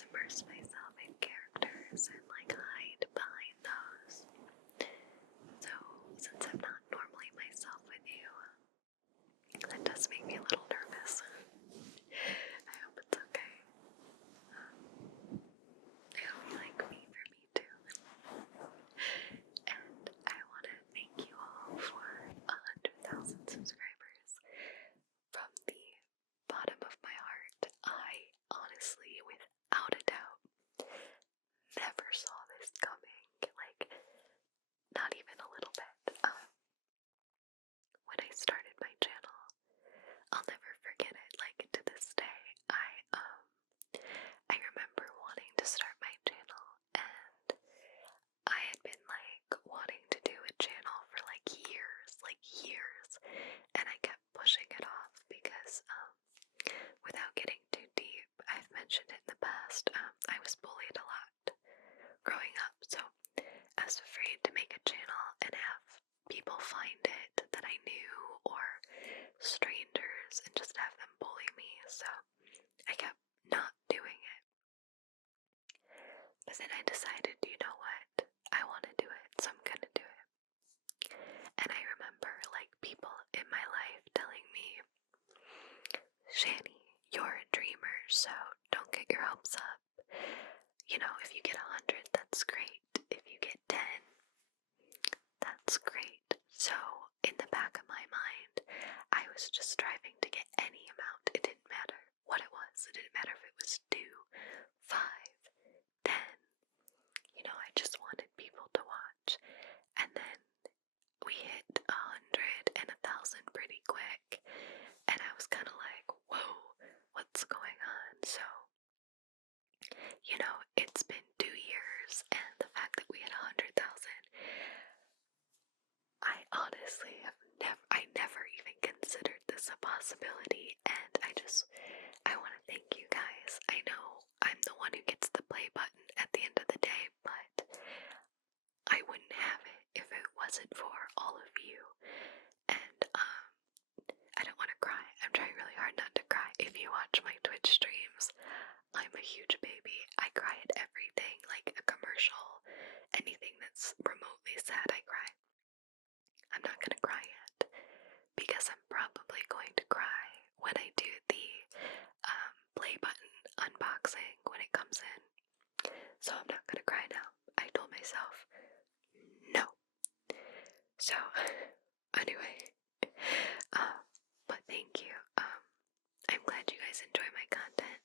just immerse myself in characters and like hide behind those. So since I'm not normally myself with you, that does make me a little nervous. I hope it's okay. I hope you like me for me too. And I want to thank you all for 100,000 subscribers from the bottom of my heart. I honestly, without a doubt, never saw this coming. Like, not even a little bit. When I started my channel, I'll never forget it. Like, to this day, I remember wanting to start my channel, and I had been like wanting to do a channel for like years, and I kept pushing it off because without getting too deep, I've mentioned it in the past, I was bullied a lot growing up, so I was afraid to make a channel and have people find it that I knew or strangers and just have them bully me, so I kept not doing it. But then I decided, you know what, I want to do it, so I'm gonna do it. And I remember like people in my life telling me, Shanny, you're a dreamer, so don't get your hopes up. You know, if you get 100, that's great. If you get 10, that's great. So in the back of my mind, I was just striving to get any amount. It didn't matter what it was. It didn't matter if it was 2, 5, 10. You know, I just wanted people to watch. And then we hit 100 and 1,000 pretty quick. And I was kind of like, whoa, what's going on? So, you know, it's been 2 years, and the fact that we hit 100,000, I honestly I never even considered this a possibility, and I want to thank you guys. I know I'm the one who gets the play button at the end of the day, but I wouldn't have it if it wasn't for all of you. And I don't want to cry. I'm trying really hard not to cry. If you watch my Twitch streams, I'm a huge baby. I cry at everything, like a commercial, anything that's remotely sad, I cry. I'm not gonna cry yet, because I'm probably going to cry when I do the play button unboxing when it comes in. So I'm not gonna cry now. I told myself, no. So, anyway, but thank you. I'm glad you guys enjoy my content.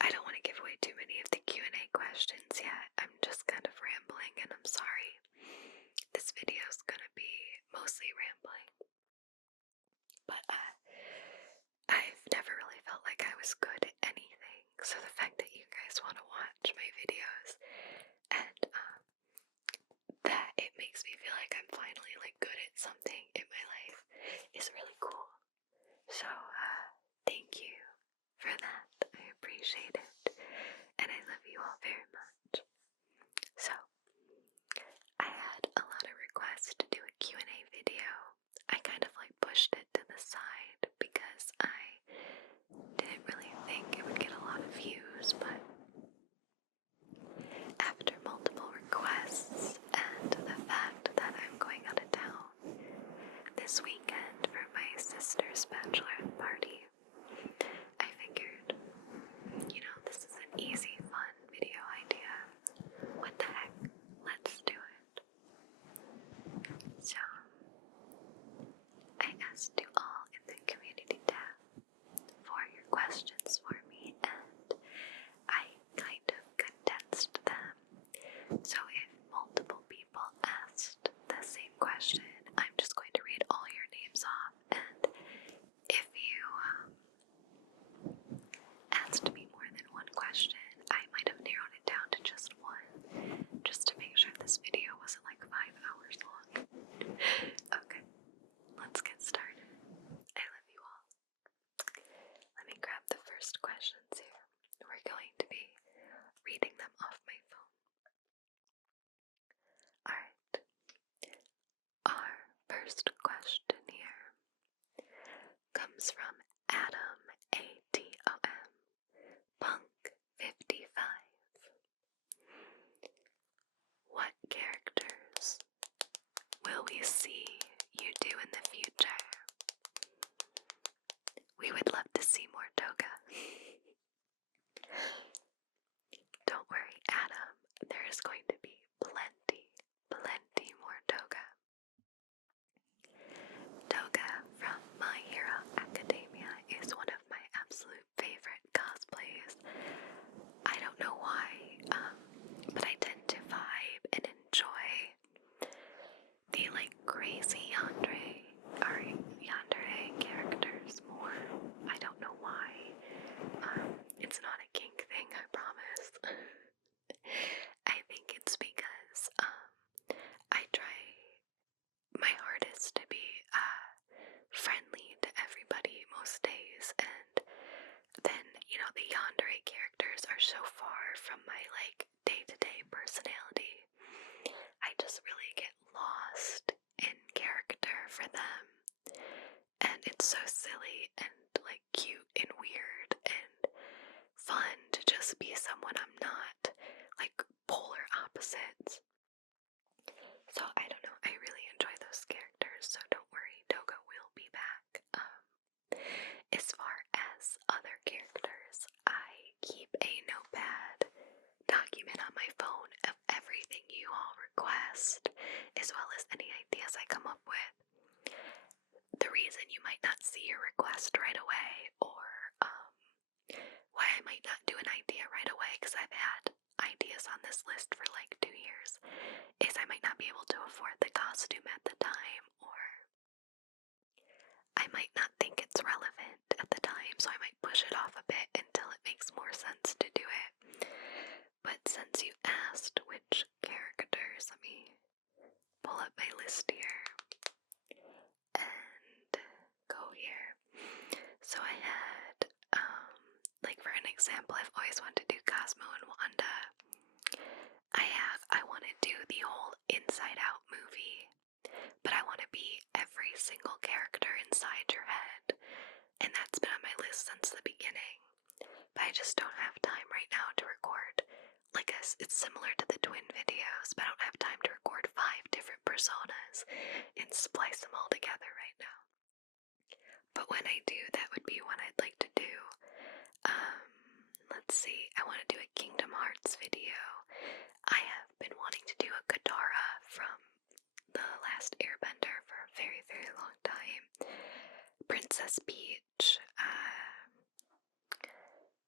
I don't want to give away too many of the Q&A questions yet. I'm just kind of rambling, and I'm sorry. This video is gonna be mostly rambling. But I've never really felt like I was good at anything. So the fact that you guys want to watch my videos and that it makes me feel like I'm finally like good at something in my life is really cool. So thank you for that. I appreciate it, and I love you all very much. So I had a lot of requests to do a Q&A video. I kind of like pushed it to the side because I didn't really think it would get a lot of views, but after multiple requests and the fact that I'm going out of town this weekend for my sister's bachelorette party, I figured, you know, this is an easy, fun video idea. What the heck? Let's do it. So, I asked you all in the community tab for your questions for me, and I kind of condensed them. So if multiple people asked the same question, I'm just going to read all your names off, and if you asked me more than one question, I might have narrowed it down to just one, just to make sure this video wasn't like 5 hours long. Okay, let's get started. I love you all. Let me grab the first questions here. We're going to be reading them off my phone. Alright. Our first question here comes from Adam, ATOM, Punk 15. the yandere characters are so far from my, like, day-to-day personality. I just really get lost in character for them. And it's so silly and, like, cute and weird and fun to just be someone I'm not, like, polar opposites. So I don't know, I really enjoy those characters, so don't worry, Toga will be back. As far as other characters, I keep a notepad document on my phone of everything you all request, as well as any ideas I come up with. The reason you might not see your request right away, or why I might not do an idea right away, because I've had ideas on this list for like 2 years, is I might not be able to afford the costume at the time, or I might not think it's relevant at the time, so I might push it off a bit until it makes more sense to do it. But since you asked which characters, let me pull up my list here and go here. So I had, like for an example, I've always wanted to do Cosmo and Wanda. I want to do the whole Inside Out movie, but I want to be every single character inside your head, and that's been on my list since the beginning. But I just don't have time right now to record. Like, it's similar to the twin videos, but I don't have time to record 5 different personas and splice them all together right now. But when I do, that would be one I'd like to do. Let's see, I want to do a Kingdom Hearts video. I have been wanting to do a Katara from The Last Airbender for a very, very long time. Princess Peach,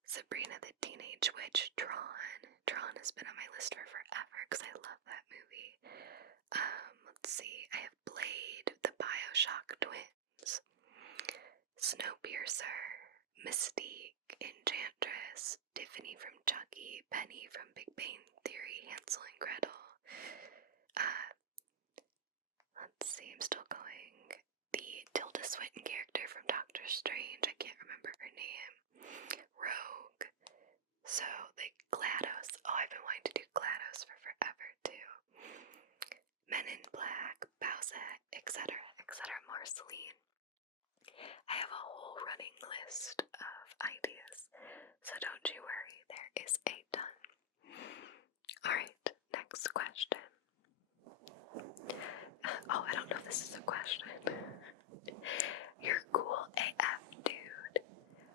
Sabrina the Teenage Witch, Tron. Tron has been on my list for forever because I love that movie. Let's see, I have Blade, the Bioshock twins, Snowpiercer, Mystique, Enchantress, Tiffany from Chucky, Penny from Big Bang Theory, Hansel and Gretel. Let's see, I'm still going. The Tilda Swinton character from Doctor Strange, I can't remember her name. Rogue. So, like, GLaDOS. Oh, I've been wanting to do GLaDOS for forever, too. Men in Black, Bowsette, etc., etc., Marceline. I have a whole running list of ideas, so don't you worry, there is a ton. Alright, next question. Oh, I don't know if this is a question. You're cool AF, dude.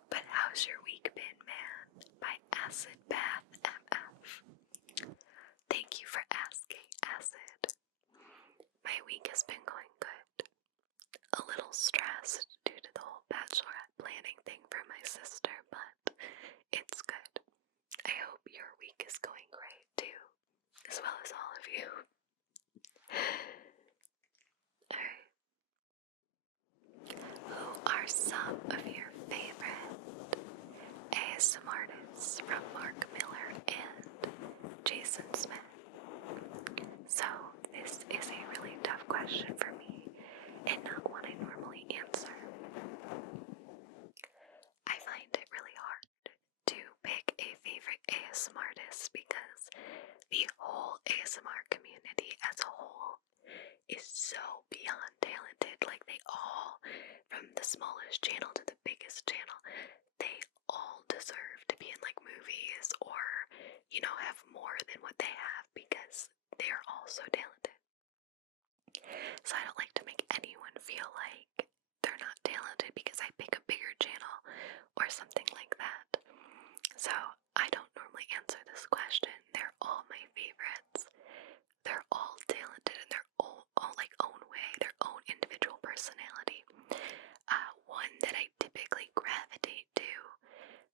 But how's your week been, man? By Acid Bath MF. Thank you for asking, Acid. My week has been going good. A little stressed due to the whole bachelorette planning thing for my sister, but it's good. I hope your week is going great too, as well as all of you. Alright. Who are some of your favorite Asm Artists from Mark Miller and Jason Smith? So, this is a really tough question for me, and not one I normally answer. I find it really hard to pick a favorite ASM artist because the whole ASMR community as a whole is so beyond talented. Like, they all, from the smallest channel to the biggest channel, they all deserve to be in like movies or, you know, have more than what they have because they're all so talented. So I don't like to make anyone feel like they're not talented because I pick a bigger channel or something like that. So I don't normally answer this question. They're all my favorites. They're all talented in their own way, their own individual personality. One that I typically gravitate to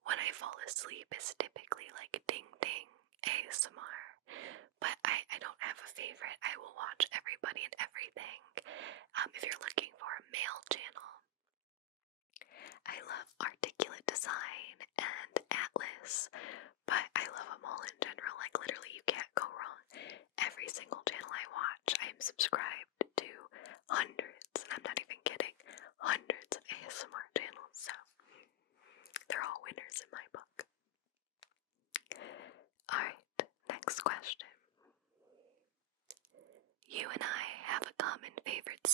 when I fall asleep is typically like Ding Ding ASMR. But I don't have a favorite. I will watch everybody and everything. If you're looking for a male channel, I love Articulate Design and Atlas, but I love them all in general. Like, literally, you can't go wrong. Every single channel I watch, I am subscribed to hundreds, and I'm not even kidding, hundreds of ASMR channels, so they're all winners in my book.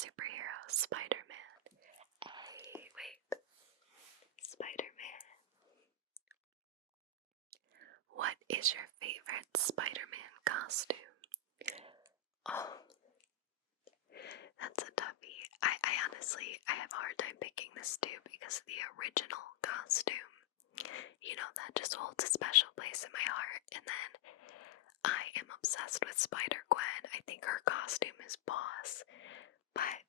superhero? Spider-Man. Hey, wait. Spider-Man. What is your favorite Spider-Man costume? Oh, that's a toughie. I honestly, I have a hard time picking this too because the original costume, you know, that just holds a special place in my heart. And then I am obsessed with Spider-Gwen. I think her costume is boss. But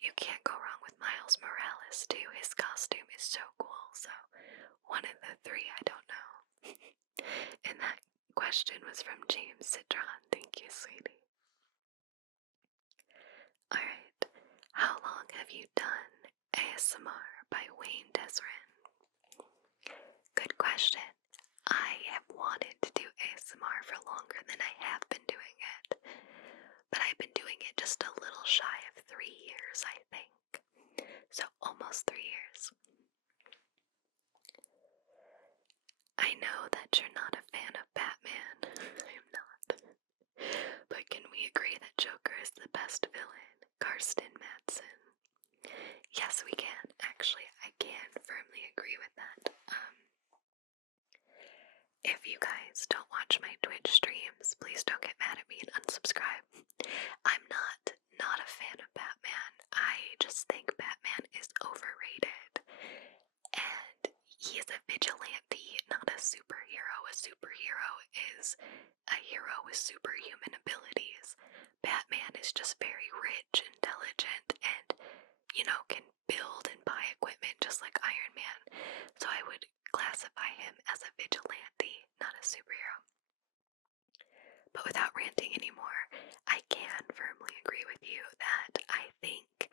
you can't go wrong with Miles Morales too. His costume is so cool. So one of the three, I don't know. And that question was from James Citron. Thank you, sweetie. Alright, how long have you done ASMR by Wayne Desrin? Good question. I have wanted to do ASMR for longer than I have been doing it, but I've been doing it just a little shy of 3 years, I think. So almost 3 years. I know that you're not a fan of Batman. I'm not. But can we agree that Joker is the best villain? Karsten Madsen. Yes, we can. Actually, I can firmly agree with that. If you guys don't watch my Twitch streams, please don't get mad at me and unsubscribe. I'm not a fan of Batman. I just think Batman is overrated. And he is a vigilante, not a superhero. A superhero is a hero with superhuman abilities. Batman is just very rich, intelligent, and, you know, can build and buy equipment just like Iron Man. So I would classify him as a vigilante, not a superhero. But without ranting anymore, I can firmly agree with you that I think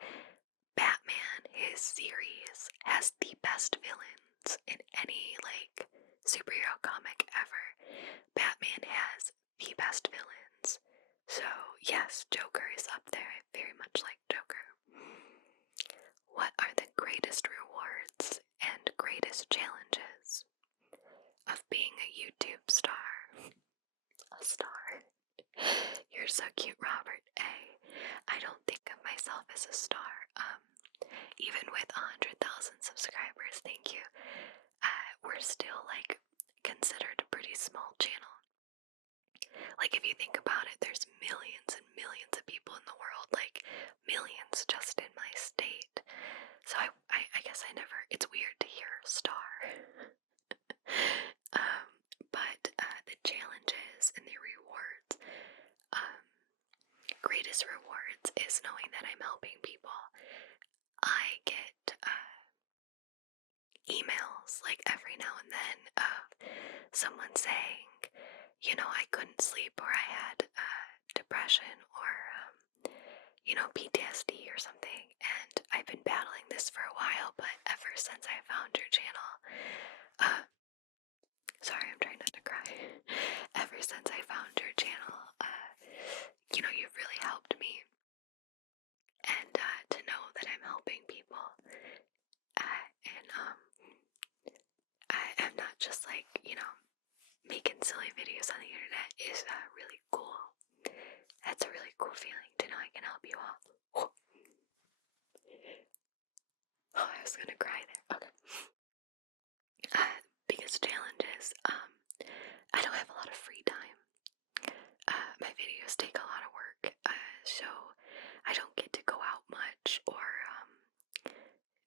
Batman, his series, has the best villains in any, like, superhero comic ever. Batman has the best villains. So, yes, Joker is up there. I very much like Joker. What are the greatest rewards and greatest challenges of being a YouTube star? A star. You're so cute, Robert A. I don't think of myself as a star. Even with 100,000 subscribers, thank you. We're still, like, considered a pretty small channel. Like, if you think about it, there's millions and millions of people in the world, like, millions just in my state. So I guess it's weird to hear star. But the challenges and the rewards, greatest rewards is knowing that I'm helping people. I get emails, like, every now and then of someone saying, you know, I couldn't sleep, or I had depression, or, you know, PTSD or something, and I've been battling this for a while, but ever since I found your channel, sorry, I'm trying not to cry. Ever since I found your channel, you know, you've really helped me. And to know that I'm helping people, and I'm not just, like, you know, making silly videos on the internet is really cool. That's a really cool feeling to know I can help you all. Oh, I was gonna cry there. Okay. Biggest challenges, I don't have a lot of free time. My videos take a lot of work, so I don't get to go out much or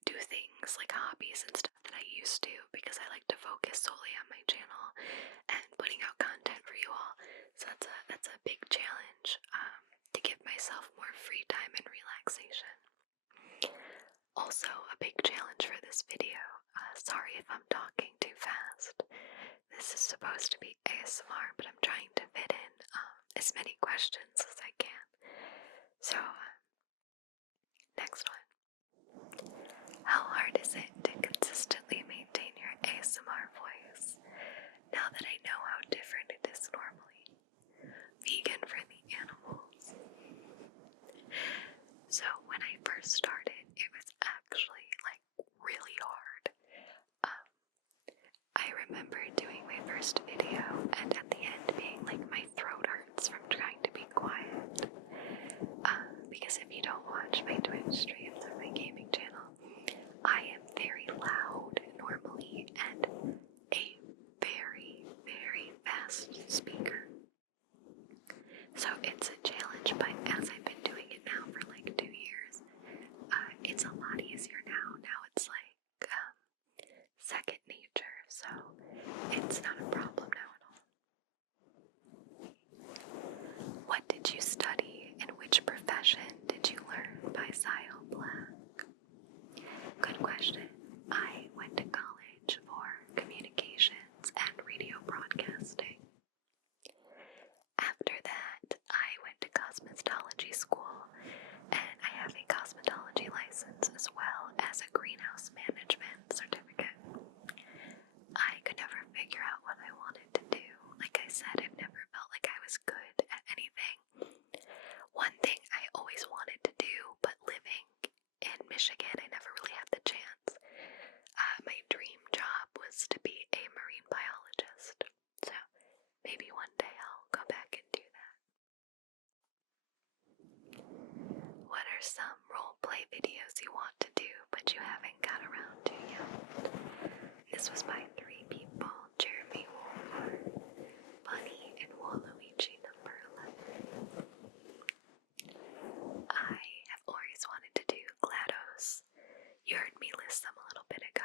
do things like hobbies and stuff that I used to, because I like to focus solely on my channel and putting out content for you all. So that's a big challenge, to give myself more free time and relaxation. Also, a big challenge for this video, sorry if I'm talking too fast. This is supposed to be ASMR, but I'm trying to fit in as many questions as I can. So, next one. How hard is it to consistently maintain your ASMR voice now that I know how different it is normally? Vegan for the animals. So when I first started, it was actually, like, really hard. I remember doing my first video and at the end being like, my throat hurts from trying to be quiet. Because if you don't watch It's not a problem now at all. What did you study and which profession did you learn by Sile Black? Good question. I went to college for communications and radio broadcasting. After that, I went to cosmetology school, and I have a cosmetology license as well as a greenhouse management certificate. I could never figure out what I wanted to do. Like I said, I've never felt like I was good at anything. One thing I always wanted to do, but living in Michigan, I never really had the chance. My dream job was to be a marine biologist. So maybe one day I'll go back and do that. What are some roleplay videos you want to do but you haven't got around to yet? This was by 3 people: Jeremy Wolford, Bunny, and Waluigi number 11. I have always wanted to do GLaDOS. You heard me list them a little bit ago.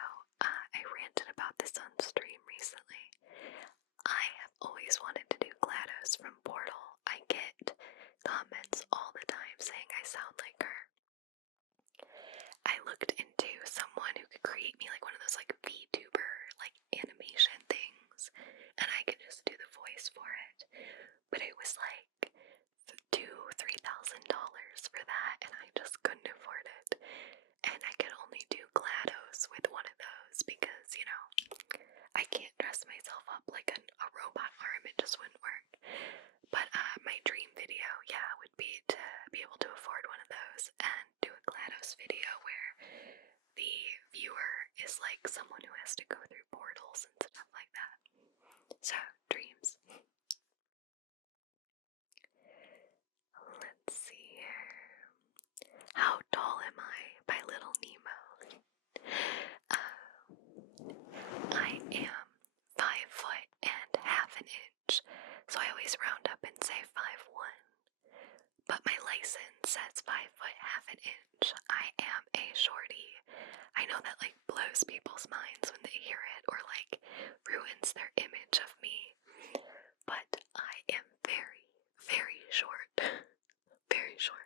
I ranted about this on stream recently. I have always wanted to do GLaDOS from Portal. I get comments all the time saying I sound like her. I looked into someone who could create me like one of those like VTuber like animation things, and I could just do the voice for it. But it was like $2,000-$3,000 for that, and I just couldn't afford it. And I could only do GLaDOS with one of those because, you know, I can't dress myself up like a robot arm. It just wouldn't work. But my dream video, yeah, would be to be able to afford one of those and do a GLaDOS video where the viewer is like someone who has to go through portals and stuff like that. So, dreams. Let's see here. How Tall Am I by Little Nemo. I am 5 foot and half an inch, so I always round up and say 5'1". But my license says 5 foot half an inch. I am a shorty. I know that like blows people's minds when they hear it, or like ruins their image of me. But I am very, very short. Very short.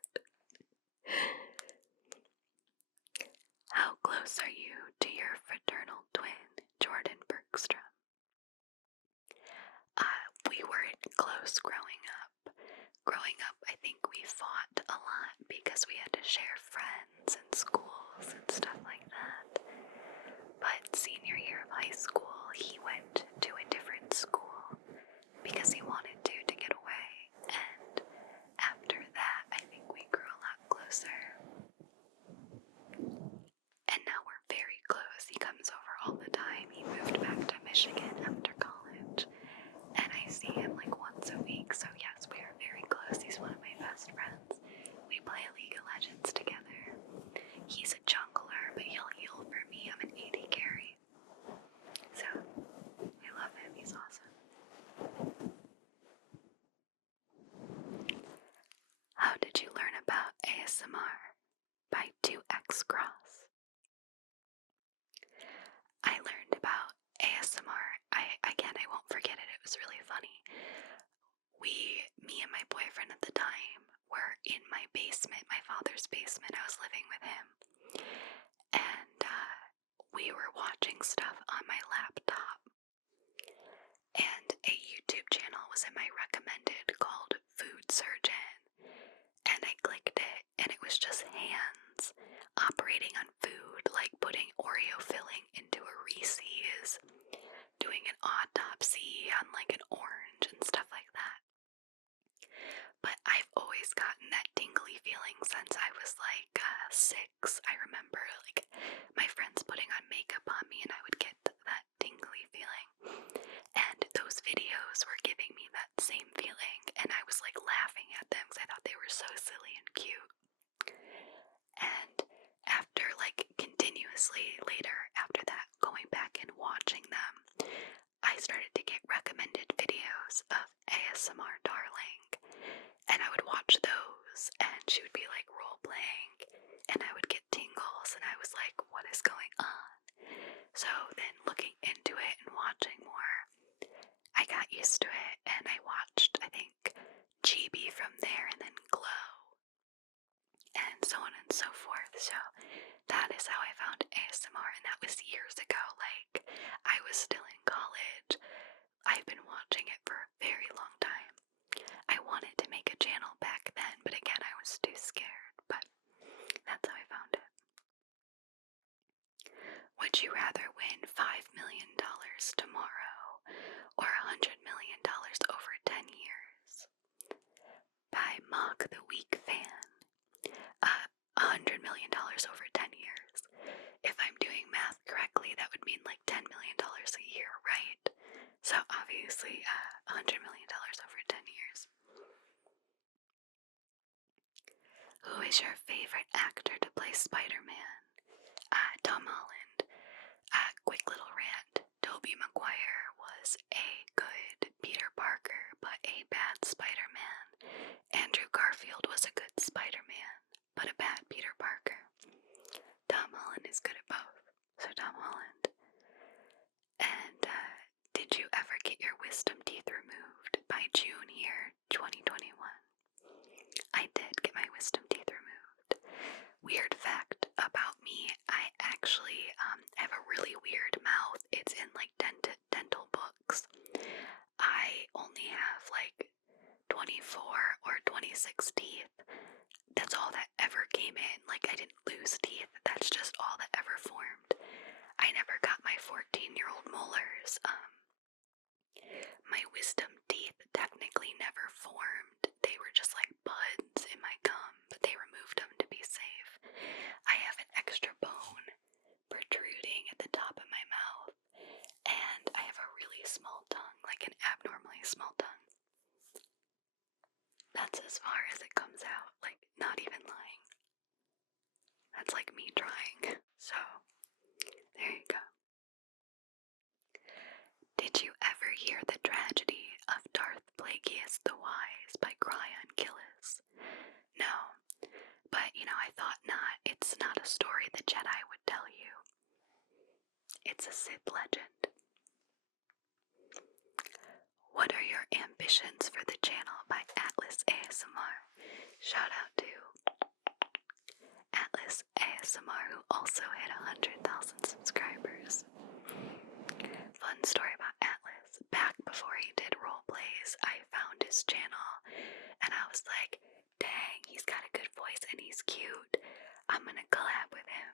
How close are you to your fraternal twin, Jordan Bergstrom? We weren't close growing up. Growing up, I think we fought a lot because we had to share friends and schools and stuff like that. But senior year of high school, he went to a different school because he wanted to get away. And after that, I think we grew a lot closer. And now we're very close. He comes over all the time. He moved back to Michigan after college. And I see him like once a week. So yes, we are very close. He's one of my best friends. We play League of Legends together. He's a jungler, but he'll heal for me. I'm an AD carry. So, I love him. He's awesome. How did you learn about ASMR? By 2X Cross. I learned about ASMR. I won't forget it. It was really funny. Me and my boyfriend at the time were in my basement, my father's basement. I was living with him. And we were watching stuff on my laptop. And a YouTube channel was in my recommended called Food Surgeon. And I clicked it, and it was just hands operating on food, like putting Oreo filling into a Reese's, doing an autopsy on like an orange and stuff like that. But I've always gotten that tingly feeling since I was like 6. I remember like my friends putting on makeup on me and I would get that tingly feeling. And those videos were giving me that same feeling, and I was like laughing at them because I thought they were so silly and cute. And after like continuously later after that going back and watching them, I started to get recommended videos of ASMR Darling, and I would watch those, and she would be like role playing, and I would get tingles, and I obviously $100 million over 10 years. Who is your favorite actor to play Spider-Man? Tom Holland. Quick little rant. Tobey Maguire was a good Peter Parker, but a bad Spider-Man. Andrew Garfield was a good Spider-Man, but a bad Peter Parker. Tom Holland is good at both, so Tom Holland. And did you ever get your wisdom teeth removed by June here, 2021? I did get my wisdom teeth removed. Weird fact about me, I actually have a really weird mouth. It's in like dental books. I only have like 24 or 26 teeth. That's all that ever came in. Like, I didn't lose teeth. That's just all that ever formed. I never got my 14-year-old molars. My wisdom teeth technically never formed. They were just like buds in my gum, but they removed them to be safe. I have an extra bone protruding at the top of my mouth, and I have a really small tongue, like an abnormally small tongue. That's as far as it comes out, like, not even lying. That's like me trying. So, there you go. Did you ever hear the tragedy of Darth Plagueis the Wise by Cryon Gillis? No, but I thought not. It's not a story the Jedi would tell you. It's a Sith legend. What are your ambitions for the channel by Atlas ASMR? Shout out to Atlas ASMR, who also hit 100,000 subscribers. Fun story about Atlas. Back before he did role plays, I found his channel and I was like, dang, he's got a good voice and he's cute. I'm gonna collab with him.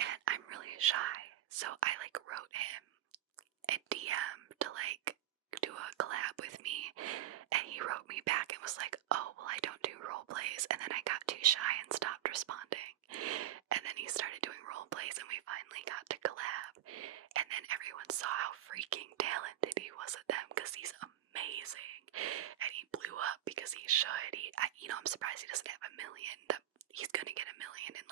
And I'm really shy, so I wrote him a DM to do a collab with me, and he wrote me back and was like, oh, well, I don't do role plays. And then I got too shy and stopped responding, and then he started doing role plays and we finally got to collab. And then everyone saw how freaking talented he was at them, because he's amazing, and he blew up because he should. I'm surprised he doesn't have 1 million. He's gonna get 1 million in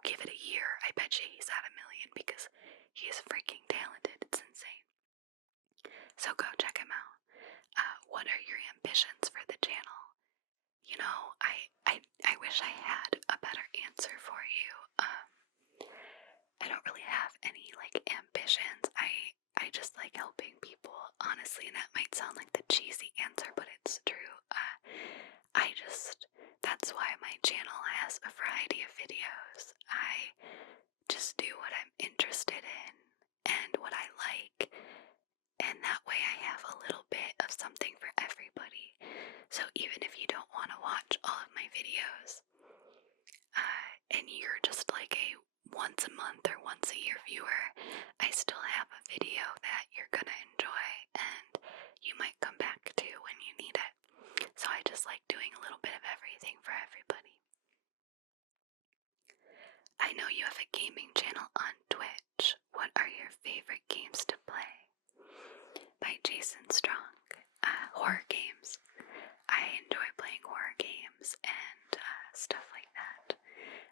give it a year. I bet you he's at 1 million because he is freaking talented. It's insane. So go check him out. What are your ambitions for the channel? I wish I had a better answer for you. I don't really have any ambitions. I just like helping people, honestly, and that might sound like the cheesy answer, but it's true. That's why my channel has a variety of videos. I just do what I'm interested in and what I like, and that way I have a little bit of something for everybody. So even if you don't want to watch all of my videos, and you're just like a once a month or once a year viewer, I still have a video that you're gonna enjoy and you might come back to when you need it. So I just like doing a little bit of everything for everybody. I know you have a gaming channel on Twitch. What are your favorite games to play? By Jason Strong. Horror games. I enjoy playing horror games and stuff like that.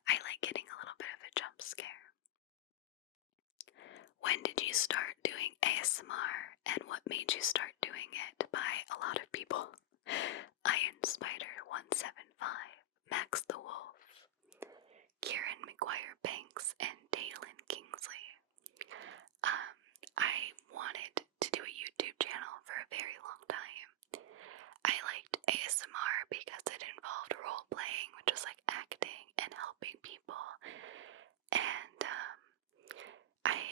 I like getting a little bit of a jump scare. When did you start doing ASMR, and what made you start doing it? By a lot of people. Iron Spider 175, Max the Wolf, Kieran McGuire Banks, and Dalen Kingsley. I wanted to do a YouTube channel for a very long time. I liked ASMR because it involved role playing, which was like acting and helping people, and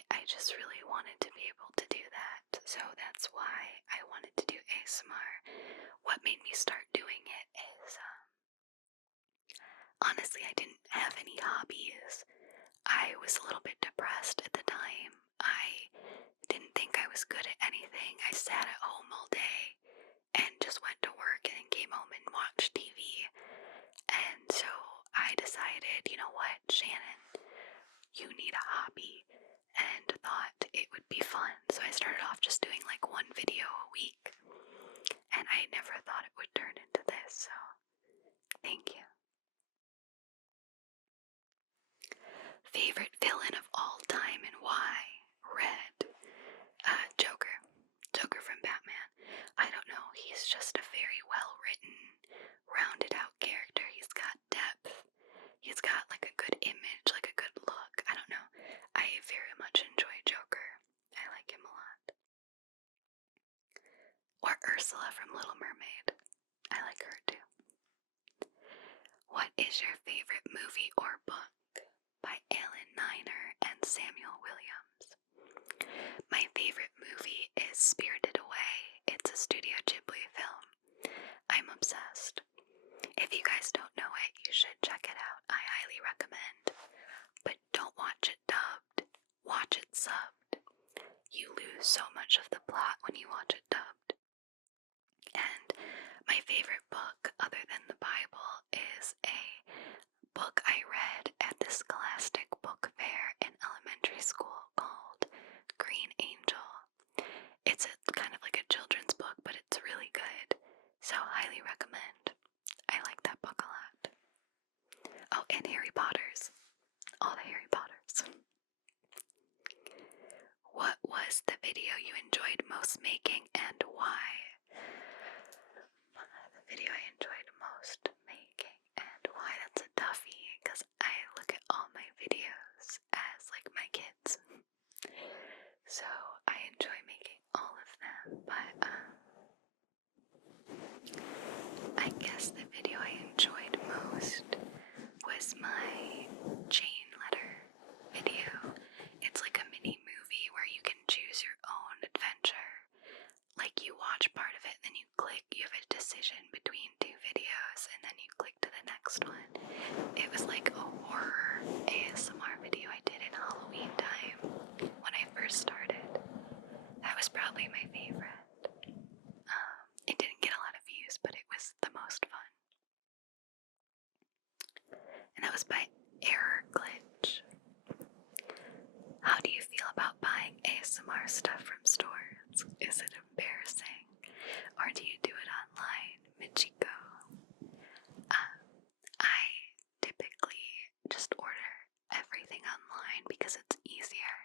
I just really wanted to be able to do that, so that's why I wanted to do ASMR. What made me start doing it is, honestly, I didn't have any hobbies. I was a little bit depressed at the time. I didn't think I was good at anything. I sat at home all day and just went to work and then came home and watched TV. And so I decided, you know what, Shannon, you need a hobby, and thought it would be fun. So I started off just doing like one video a week, and I never thought it would turn into this, so thank you. Favorite villain of all time and why? Red. Joker. Joker from Batman. I don't know, he's just a very well written, rounded out character. He's got depth. He's got like a good image, like a good look. I don't know. I very much enjoy Joker. I like him a lot. Or Ursula from Little Mermaid. I like her too. What is your favorite movie or book? By Alan Niner and Samuel Williams. My favorite movie is Spirited Away. It's a Studio Ghibli film. I'm obsessed. If you guys don't know it, you should check it out. I highly recommend. But don't watch it dubbed. Watch it subbed. You lose so much of the plot when you watch it dubbed. And my favorite book, other than the Bible, is a book I read at the Scholastic Book Fair in elementary school called Green Angel. It's kind of like a children's book, but it's really good, so highly recommend. I like that book a lot. Oh, and Harry Potter's. All the Harry Potters. What was the video you enjoyed most making and why? The video I enjoyed most making and why? That's a toughie, because I look at all my videos as like my kids. So I enjoy making all of them, but I guess the video I enjoyed most was my chain letter video. It's like a mini movie where you can choose your own adventure. Like you watch part of it, then you click, you have a decision between two videos, and then you click to the next one. It was like a horror ASMR video I did in Halloween time when I first started. That was probably my favorite. It didn't get a lot of views, but it was the most fun. And that was by Error Glitch. How do you feel about buying ASMR stuff from stores? Is it embarrassing? Or do you do it online, Michiko? I typically just order everything online because it's easier.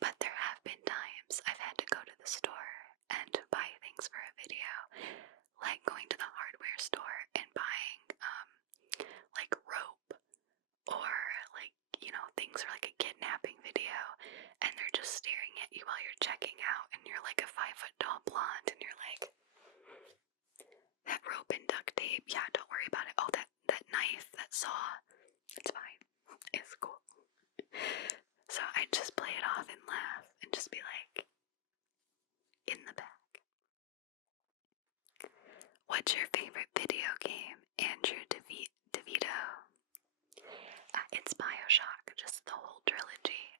But there have been times I've had to go to the store and buy things for a video, like going to the hardware store and buying like rope, or like, you know, things for like a kidnapping video, and they're just staring at you while you're checking out, and you're like a 5-foot tall blonde, and you're like, that rope and duct tape, yeah, don't worry about it. Oh, that knife, that saw, it's fine, it's cool. So I just play it off and laugh and just be like, in the back. What's your favorite video game? Andrew DeVito. It's BioShock, just the whole trilogy.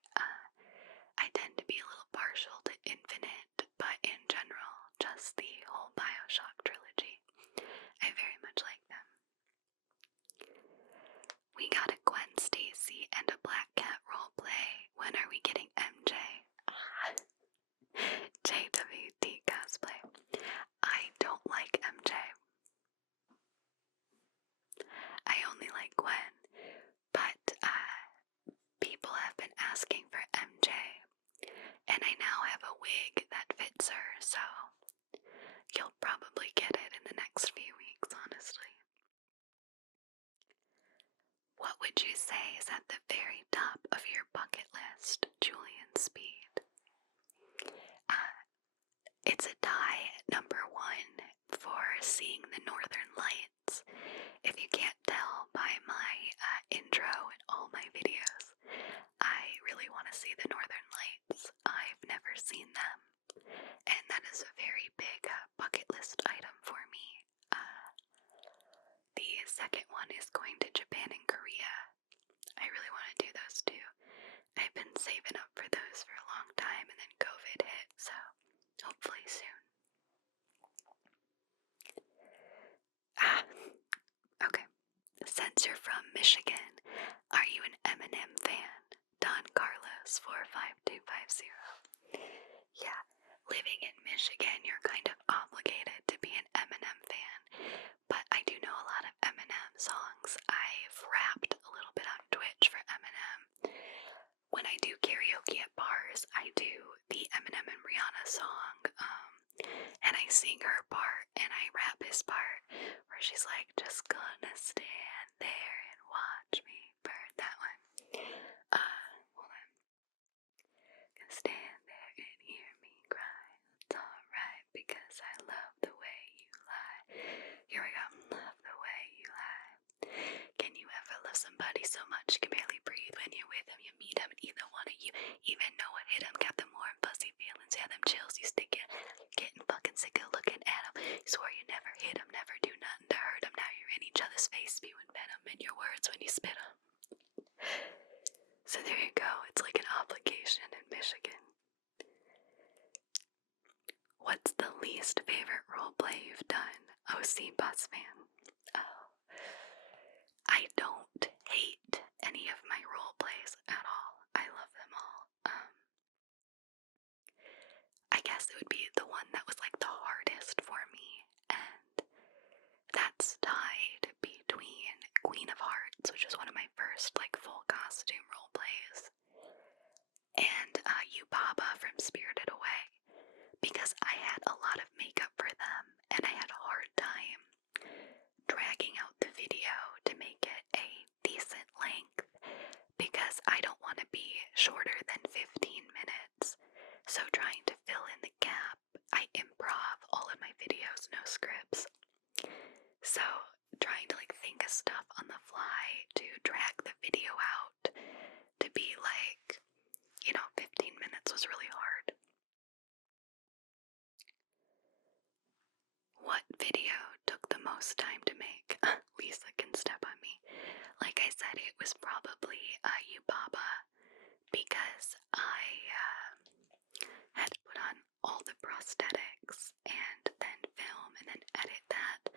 I tend to be a little partial to Infinite, but in general, just the whole BioShock trilogy. I very much like them. We got a Gwen Stacy and a Black Cat roleplay. When are we getting MJ? JWT cosplay. I don't like MJ. I only like Gwen, but people have been asking for MJ, and I now have a wig that fits her, so you'll probably get it in the next few weeks, honestly. What would you say is at the very top of your bucket list, Julian Speed? It's a tie at number 1 for seeing the Northern Lights. If you can't tell by my intro and all my videos, I really want to see the Northern Lights. I've never seen them, and that is a very big bucket list item for me. The second one is going to Japan and Korea. I really want to do those too. I've been saving up for those for a long time, and then COVID hit, so hopefully soon. Okay. Since you're from Michigan, are you an Eminem fan? Don Carlos 45250. Michigan, you're kind of obligated to be an Eminem fan. But I do know a lot of Eminem songs. I've rapped a little bit on Twitch for Eminem. When I do karaoke at bars, I do the Eminem and Rihanna song, and I sing her part and I rap his part, where she's like, just gonna stand there and watch me burn. That one. Hold on. Gonna stand there and hear me cry. It's alright because I love the way you lie. Here we go. Love the way you lie. Can you ever love somebody so much you can barely breathe when you're with them? You meet them and either one of you even know what hit them. Got them warm, fuzzy feelings. Yeah, them chills you stick in. Getting fucking sick of looking at them. You swore you never hit them, never do nothing to hurt them. Now you're in each other's face, spewing venom in your words when you spit them. So there you go. It's like an obligation in Michigan. What's the least favorite roleplay you've done? OC Bus Fan. Oh. I don't hate any of my roleplays at all. I love them all. I guess it would be the one that was like the hardest for me, and that's tied between Queen of Hearts, which is one of my first like full costume roleplays, and Yubaba from Spirited Away, because I had a lot of makeup for them, and I had a hard time dragging out the video to make it a decent length, because I don't want to be shorter than 15 minutes. So trying to fill in the gap, I improv all of my videos, no scripts. So trying to like think of stuff on the fly to drag the video out to be like, 15 minutes was really hard. What video took the most time to make? Lisa can step on me. Like I said, it was probably Yubaba, because I had to put on all the prosthetics and then film and then edit that,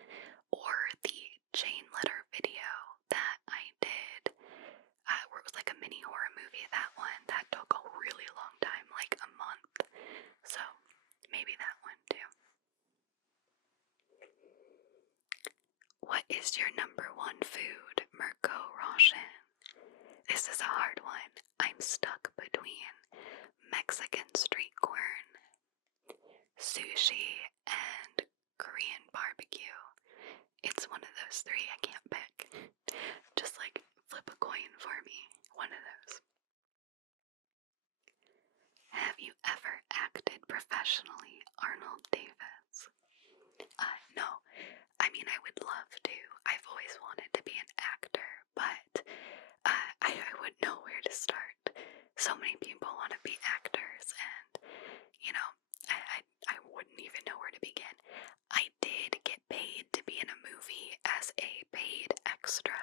or the chain letter video that I did, where it was like a mini horror movie. That one, that took a really long time, like a month, so maybe that one too. What is your number one food, Mirko Roshan? This is a hard one. I'm stuck between Mexican street corn, sushi, and Korean barbecue. It's one of those three. I can't pick. Just like flip a coin for me. One of those. Have you ever acted professionally, Arnold Davis? No. I mean, I would love to. I've always wanted to be an actor, but I wouldn't know where to start. So many people want to be actors, and I wouldn't even know where to begin. I did get paid to be in a movie as a paid extra,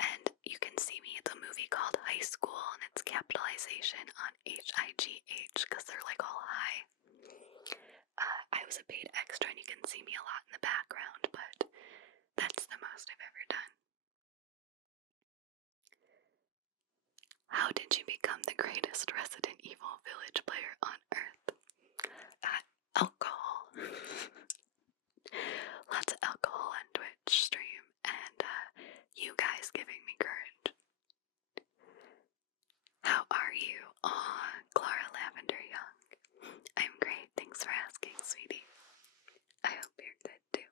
and you can see me. It's a movie called High School, and it's capitalization on HIGH because they're like all high. I was a paid extra, and you can see me a lot in the background, but that's the most I've ever done. How did you become the greatest Resident Evil Village player on Earth? Alcohol. Lots of alcohol on Twitch stream, and you guys giving me courage. How are you? Aw, Clara Lavender Young. I'm great, thanks for asking, sweetie. I hope you're good too.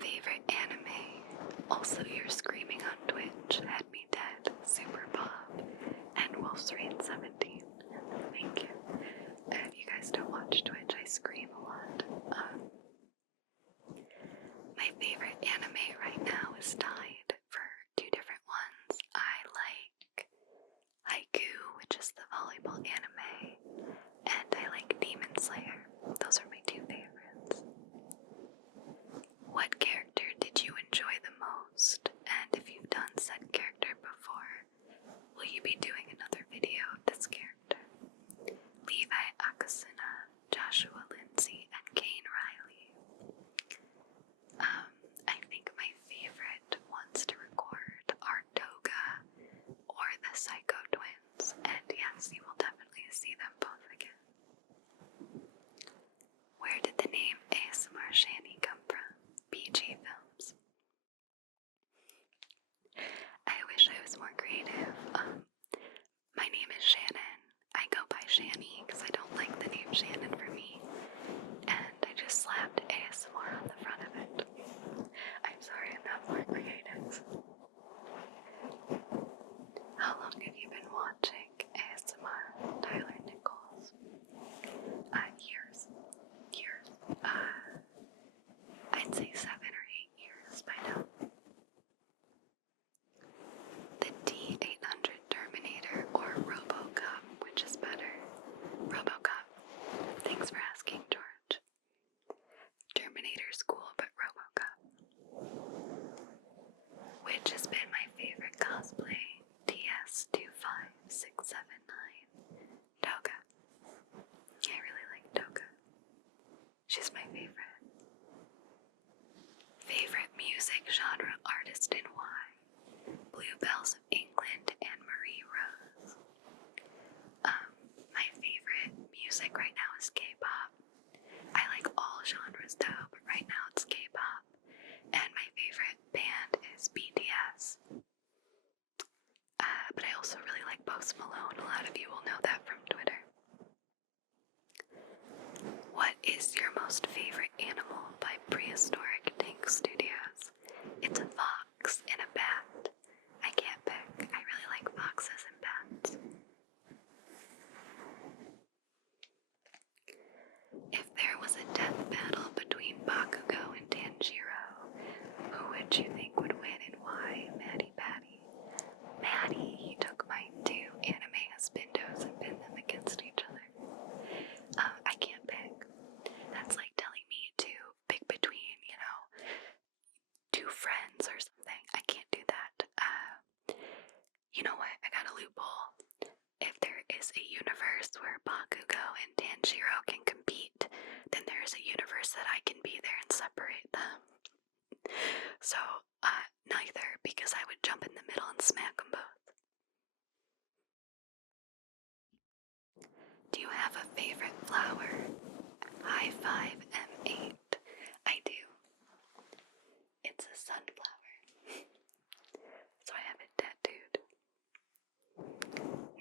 Favorite anime? Also, you're screaming on Twitch. Had Me Dead, Super Bob, and Wolf's Rain 17. Thank you. If you guys don't watch Twitch, I scream a lot. My favorite anime right now is tied for two different ones. I like Haikyuu, which is the volleyball anime, and I like Demon Slayer. Those are my two favorites. What character did you enjoy the most? And if you've done said character before, will you be doing another video of this character? Levi Akasuna, Joshua Lindsay, and Kane Riley. I think my favorite ones genre artist and why? Bluebells of England and Marie Rose. My favorite music right now is K-pop. I like all genres though, but right now it's K-pop. And my favorite band is BTS. But I also really like Post Malone. A lot of you will know that from Twitter. What is your most favorite animal by Prehistoric Tank Studios? It's a fox and a bat. I can't pick. I really like foxes and bats. If there was a death battle between Bakugou and Tanjiro, who would you think would win and why? Maddie Patty. Maddie, he took my 2 anime husbandos and pinned them against each other. I can't pick. That's like telling me to pick between, 2 friends or something. I can't do that. You know what? I got a loophole. If there is a universe where Bakugou and Tanjiro can compete, then there is a universe that I can be there and separate them. So, neither, because I would jump in the middle and smack them both. Do you have a favorite flower? High 5 M8. I do. It's a sunflower. So I have it tattooed.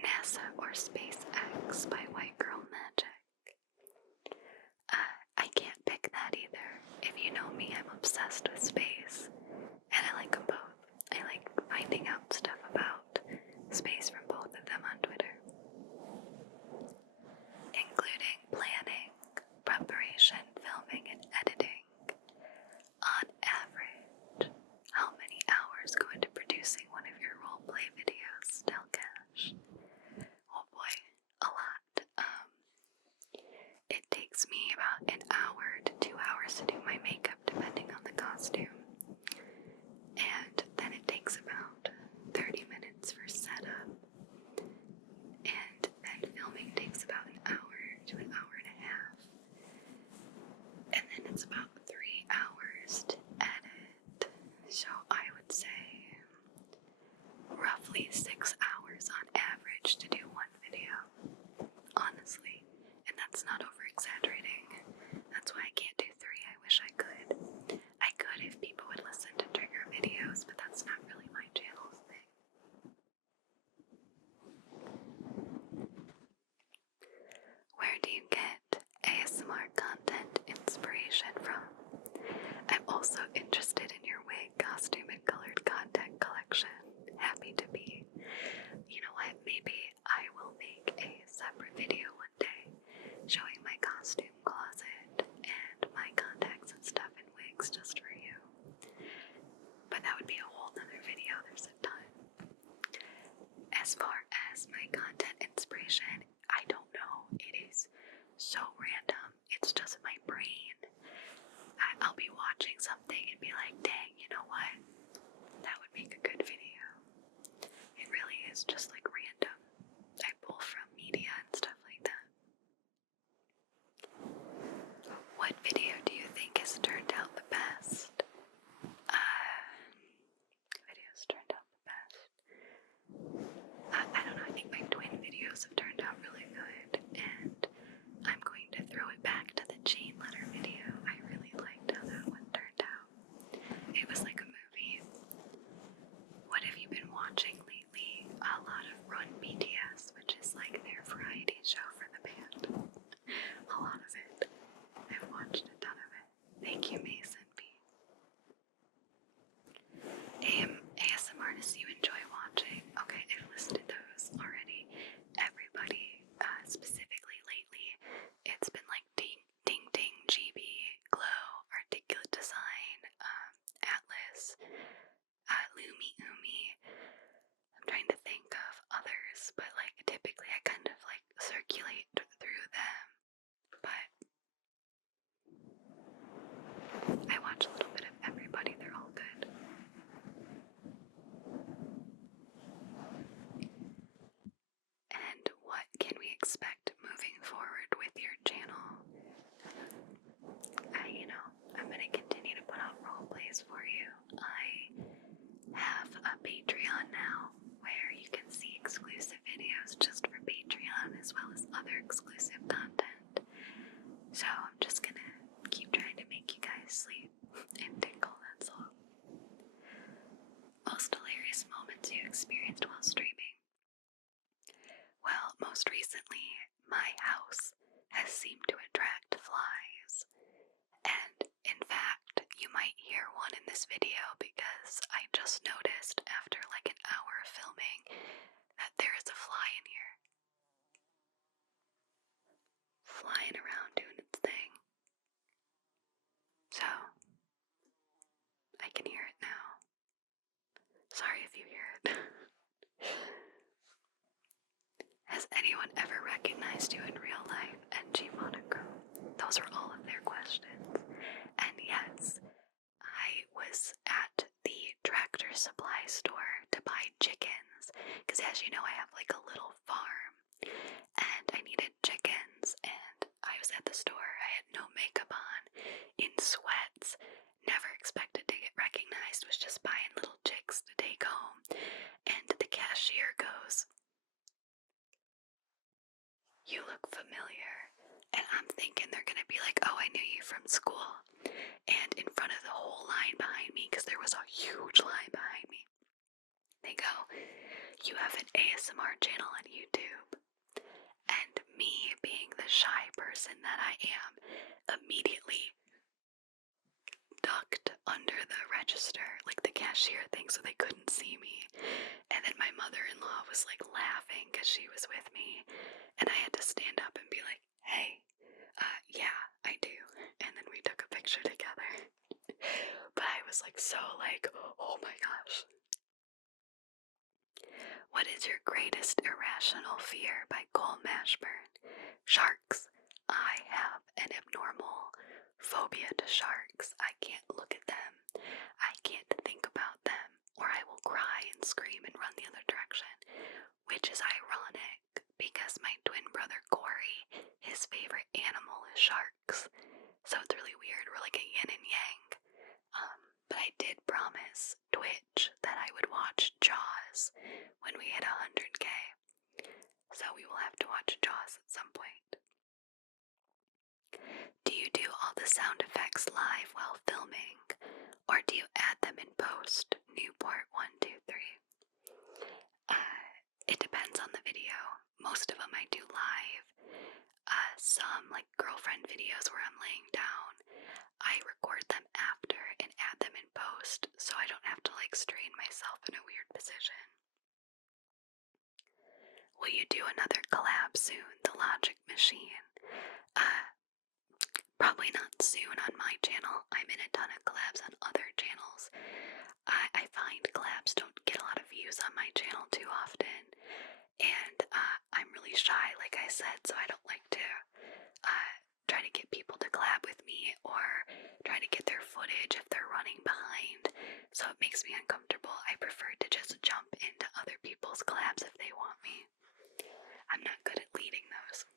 NASA or SpaceX by White Girl Magic. I can't pick that either. If you know me, I'm obsessed with space. And I like them both. I like finding out stuff about space from both of them on Twitter. Including planning, preparation, filming, and editing. On average, how many hours go into producing one of your roleplay videos, Delcash? Oh boy, a lot. It takes me about an hour to 2 hours to do my makeup, depending on the costume. And then it takes about 30 minutes for setup. And then filming takes about an hour to an hour and a half. And then it's about 3 hours to edit. So I would say roughly 6 hours on average to do one video. Honestly. And that's not over exaggerating. That's why I can't do 3. I wish I could. I could if people would listen to trigger videos, but that's not really my channel's thing. Where do you get ASMR content inspiration from? I'm also interested in your wig, costume, and colored content collection. Happy to be. You know what? Maybe I will make a separate video one day showing my costume closet and my contacts and stuff and wigs just for you. But that would be a whole nother video. There's a ton. As far as my content inspiration, I don't know. It is so random. It's just my brain. I'll be watching something and be like, dang, you know what? That would make a good video. It really is just like random. I pull from media and stuff like that. What video do you think has turned out the best? Videos turned out the best. I don't know, I think my twin videos have turned out really good, and I'm going to throw it back to the chain letter video. I really liked how that one turned out. It was like a movie. What have you been watching lately? A lot of Run BTS, which is like their variety show for the band. A lot of it. I've watched a ton of it. Thank you, Mason B. Asm Artist you enjoy watching. Okay, I've listed those already. Everybody, specifically lately, it's been like Ding Ding Ding, GB, Glow, Articulate Design, Atlas, Lumi Umi. I'm trying to think of others, but like typically I kind of like circulate through them. But I watch a little bit of everybody. They're all good. And what can we expect moving forward with your channel? I'm gonna continue to put out role plays for you. I most recently, my house has seemed to attract flies. And in fact, you might hear one in this video because I just noticed after like an hour of filming that there is a fly in here. Flying around doing its thing. So, I can hear it now. Sorry if you hear it. Has anyone ever recognized you in real life? NG Monaco. Those were all of their questions. And yes, I was at the Tractor Supply store to buy chickens. Because as you know, I have like a little farm. And I needed chickens. And I was at the store. I had no makeup on. In sweats. Never expected to get recognized. Was just buying little chicks to take home. And the cashier goes, "You look familiar." And I'm thinking they're gonna be like, "Oh, I knew you from school." And in front of the whole line behind me, because there was a huge line behind me, they go, "You have an ASMR channel on YouTube." And me, being the shy person that I am, immediately ducked under the register, like the cashier thing, so they couldn't see me. And then my mother-in-law was like laughing because she was with me, and I had to stand up and be like, "Hey, yeah, I do." And then we took a picture together. But I was like so like, oh my gosh. What is your greatest irrational fear? By Cole Mashburn. Sharks. I have an abnormal phobia to sharks. I can't look at them. I can't think about them, or I will cry and scream and run the other direction. Which is ironic, because my twin brother Corey, his favorite animal is sharks. So it's really weird. We're like a yin and yang. But I did promise Twitch that I would watch Jaws when we hit 100K. So we will have to watch Jaws at some point. Do you do all the sound effects live while filming, or do you add them in post? Newport 123. It depends on the video. Most of them I do live. Some, like girlfriend videos where I'm laying down, I record them after and add them in post, so I don't have to like strain myself in a weird position. Will you do another collab soon? The Logic Machine. Probably not soon on my channel. I'm in a ton of collabs on other channels. I find collabs don't get a lot of views on my channel too often, and I'm really shy, like I said, so I don't like to try to get people to collab with me or try to get their footage if they're running behind, so it makes me uncomfortable. I prefer to just jump into other people's collabs if they want me. I'm not good at leading those.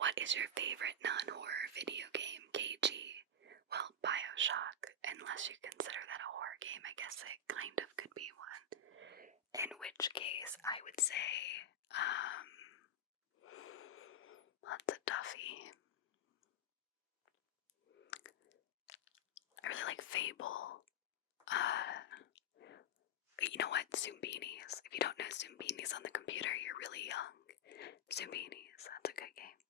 What is your favorite non-horror video game? KG. Well, BioShock, unless you consider that a horror game, I guess it kind of could be one. In which case, I would say, lots of Duffy. I really like Fable. You know what? Zoombinis. If you don't know Zoombinis on the computer, you're really young. Zoombinis, that's a good game.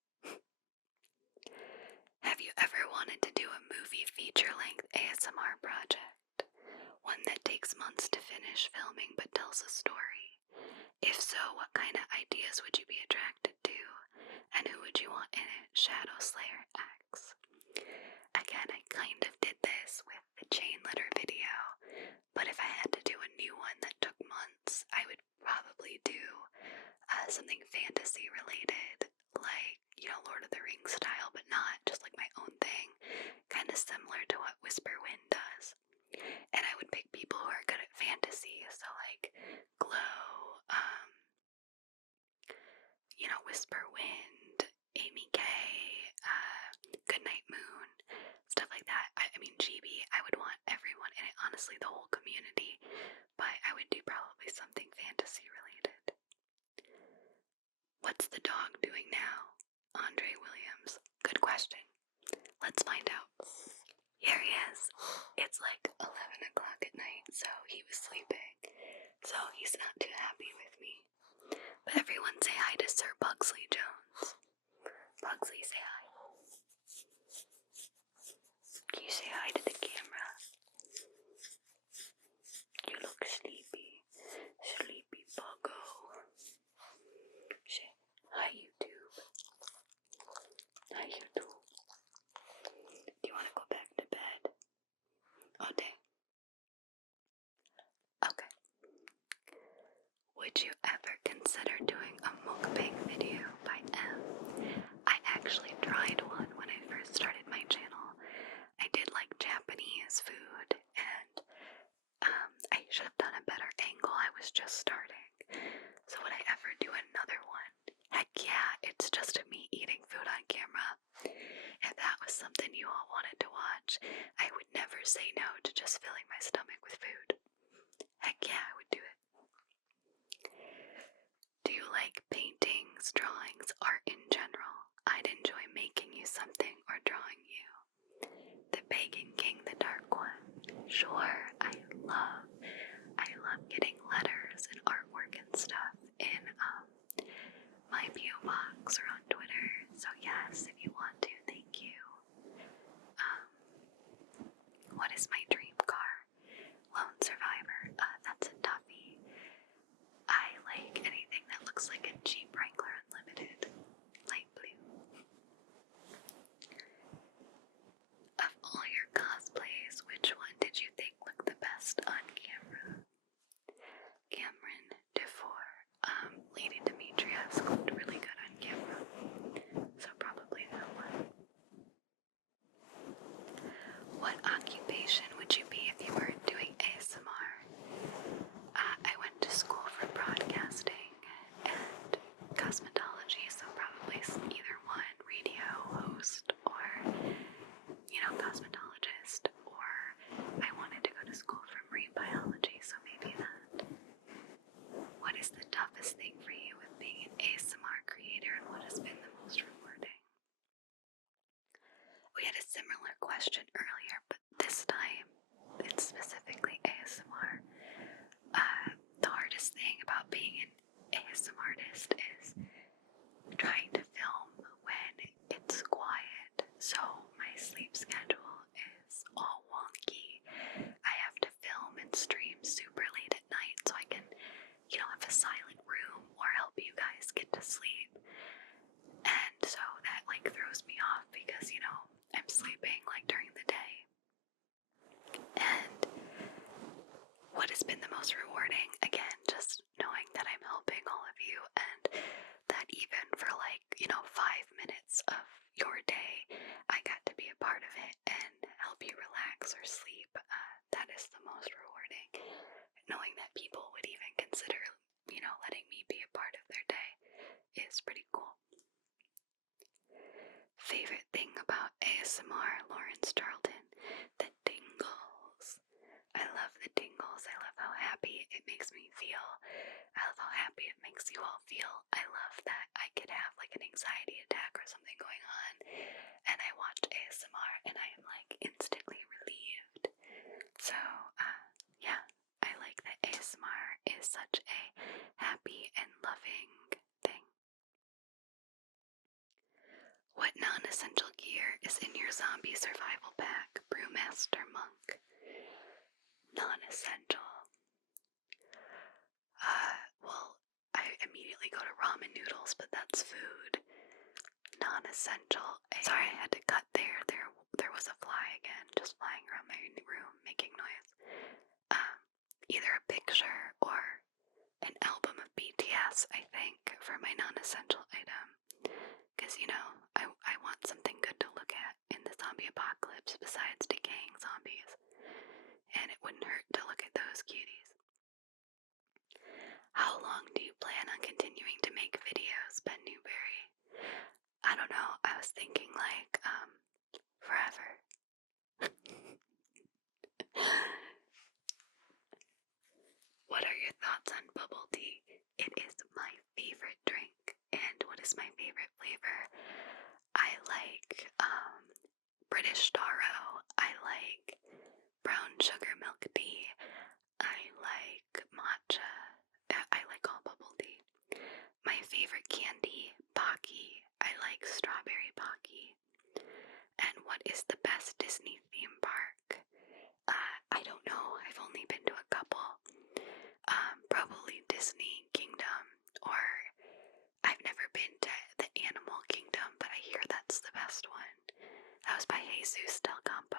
Have you ever wanted to do a movie feature-length ASMR project? One that takes months to finish filming but tells a story? If so, what kind of ideas would you be attracted to? And who would you want in it? Shadow Slayer X. Again, I kind of did this with the chain letter video, but if I had to do a new one that took months, I would probably do something fantasy related, like, you know, Lord of the Rings style, but not just like my own thing, kind of similar to what Whisper Wind does. And I would pick people who are good at fantasy, so like Glow, you know, Whisper Wind, Amy K, Goodnight Moon, stuff like that. I mean, GB, I would want everyone in it, honestly, the whole community, but I would do probably something fantasy related. What's the dog doing now? Andre Williams. Good question. Let's find out. Here he is. It's like 11 o'clock at night, so he was sleeping. So he's not too happy with me. But everyone say hi to Sir Pugsley Jones. Pugsley, say hi. Can you say hi to the camera? You look sleepy. Sleepy Buggo. Say hi, YouTube. Hi, YouTube. Do you want to go back to bed? Oh, dang. Okay. Would you ever consider doing a mukbang video by M? I actually tried one when I first started my channel. I did like Japanese food, and I should have done a better angle. I was just starting. So would I ever do another one? Heck yeah, it's just me eating food on camera. If that was something you all wanted to watch, I would never say no to just filling my stomach with food. Heck yeah, I would do it. Do you like paintings, drawings, art in general? I'd enjoy making you something or drawing you. The Pagan King, the Dark One. Sure, I love getting letters and artwork and stuff in my P.O. box or on Twitter. So yes, if you want to, thank you. What is my dream car? Lone Survivor. That's a toughie. I like anything that looks like a Jeep Wrangler Unlimited. Light blue. Of all your cosplays, which one did you think looked the best on camera? Cameron DeFore. Lady Demetrius looked really good on camera. So probably that one. What occupation would you be if you weren't doing ASMR? I went to school for broadcasting and cosmetology, so probably either one, radio host or, cosmetologist, or I wanted to go to school for marine biology, so maybe that. What is the toughest thing for you with being an ASMR creator, and what has been the most rewarding? We had a similar question earlier, but this time it's specifically ASMR. The hardest thing about being an ASM artist is trying to film when it's quiet. So my sleep schedule is all wonky. I have to film and stream super late at night so I can, have a silent room or help you guys get to sleep. And so that throws me off because, I'm sleeping during the day. And what has been the most rewarding? Again, just knowing that I'm helping all of you, and that even for 5 minutes of your day, I got to be a part of it and help you relax or sleep. That is the most rewarding. Knowing that people would even consider, letting me be a part of their day is pretty cool. Favorite thing about ASMR, Lawrence Charlton, the tingles. I love the tingles. I love how happy it makes me feel. I love how happy it makes you all feel. I love that I could have an anxiety attack or something going on, and I watched ASMR and I am instantly relieved. So, yeah, I like that ASMR is such a happy and loving thing. What non-essential gear is in your zombie survival pack? Brewmaster Monk. Non-essential. Well, I immediately go to ramen noodles, but that's food. Non-essential. Sorry, I had to cut there. There was a fly again, just flying around my room, making noise. Either a picture or an album of BTS, I think, for my non-essential item. Because, I want something good to look at in the zombie apocalypse besides decaying zombies. And it wouldn't hurt to look at those cuties. How long do you plan on continuing to make videos, Ben Newberry? I don't know. I was thinking forever. What are your thoughts on bubble tea? It is my favorite drink. And what is my favorite flavor? I like British Taro. I like brown sugar milk tea. I like matcha. I like all bubble tea. last one. That was by Jesus Del Campo.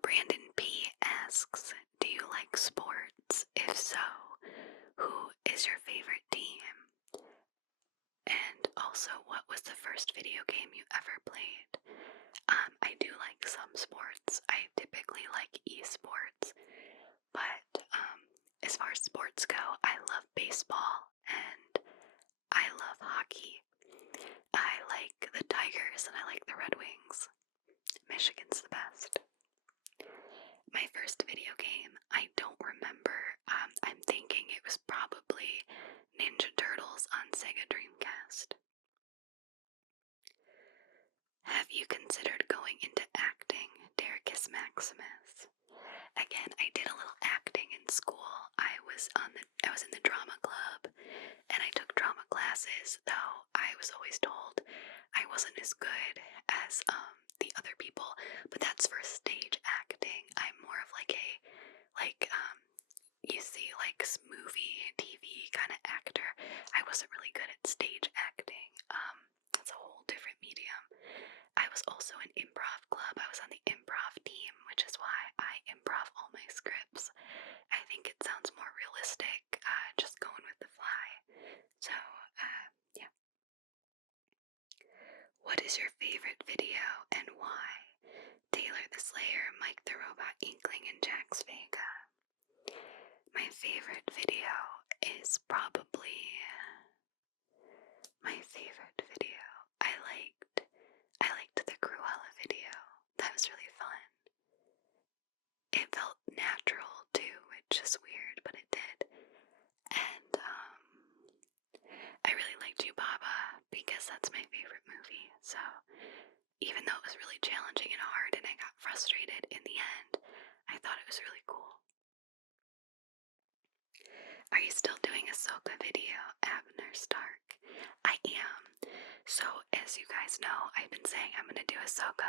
Brandon P. asks, do you like sports? If so, who is your favorite team? And also, what was the first video game you ever played? I do like some sports. I typically like esports, but as far as sports go, I love baseball and I love hockey. I like the Tigers and I like the Red Wings. Michigan's the best. My first video game, I don't remember. I'm thinking it was probably Ninja Turtles on Sega Dreamcast. Have you considered going into acting, Derricus Maximus? Again, I did a little acting in school. I was in the drama club, and I took drama classes, though I was always told I wasn't as good as the other people, but that's for stage acting. I'm more of like you see, like movie, TV kind of actor. I wasn't really good at stage acting. That's a whole different medium. I was also in improv club. I was on the improv team, which is why I improv all my scripts. I think it sounds more realistic, just going with the fly. So, yeah. What is your favorite video and why? Taylor the Slayer, Mike the Robot Inkling, and Jax Vega. My favorite video is probably I liked the Cruella video. That was really fun. It felt natural too, which is weird, but it did. And I really liked Yubaba because that's my favorite movie. So even though it was really challenging and hard and I got frustrated in the end, I thought it was really cool. Are you still doing Ahsoka video, Abner Stark? I am. So, as you guys know, I've been saying I'm gonna do Ahsoka.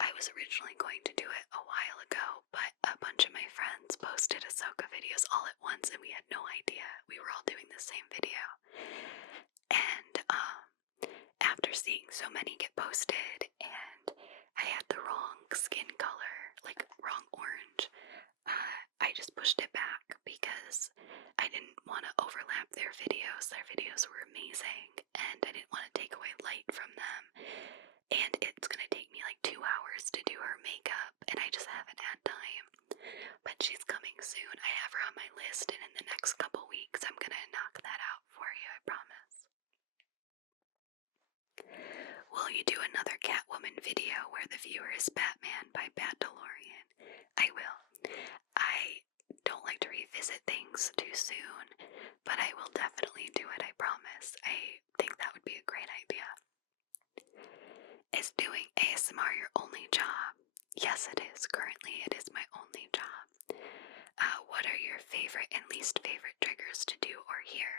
I was originally going to do it a while ago, but a bunch of my friends posted Ahsoka videos all at once and we had no idea we were all doing the same video. And, after seeing so many get posted and I had the wrong skin color, like wrong orange, I just pushed it back because I didn't want to overlap their videos. Their videos were amazing, and I didn't want to take away light from them. And it's going to take me like 2 hours to do her makeup, and I just haven't had time. But she's coming soon. I have her on my list, and in the next couple weeks, I'm going to knock that out for you, I promise. Will you do another Catwoman video where the viewer is Batman by Bat DeLorean? I will. I don't like to revisit things too soon, but I will definitely do it, I promise. I think that would be a great idea. Is doing ASMR your only job? Yes, it is. Currently, it is my only job. What are your favorite and least favorite triggers to do or hear?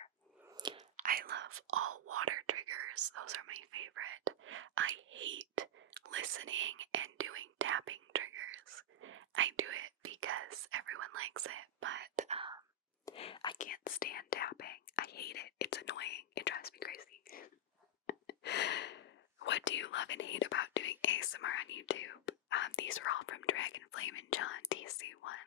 I love all water triggers. Those are my favorite. I hate listening and doing tapping triggers. I do it because everyone likes it, but I can't stand tapping. I hate it. It's annoying. It drives me crazy. What do you love and hate about doing ASMR on YouTube? These are all from Dragonflame and John TC1.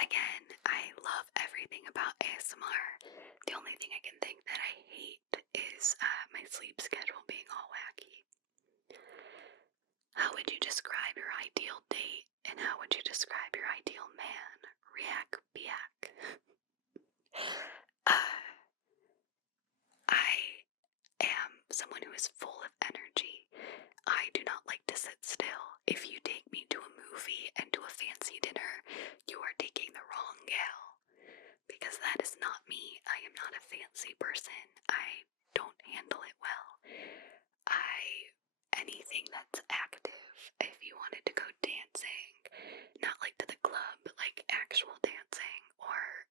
Again, I love everything about ASMR. The only thing I can think that I hate is my sleep schedule being all wacky. How would you describe your ideal date, and how would you describe your ideal man? React, biak. I am someone who is full of energy. I do not like to sit still. If you take me to a movie and to a fancy dinner, you are taking the wrong gal. Because that is not me. I am not a fancy person. I don't handle it well. Anything that's active, if you wanted to go dancing, not like to the club, but like actual dancing, or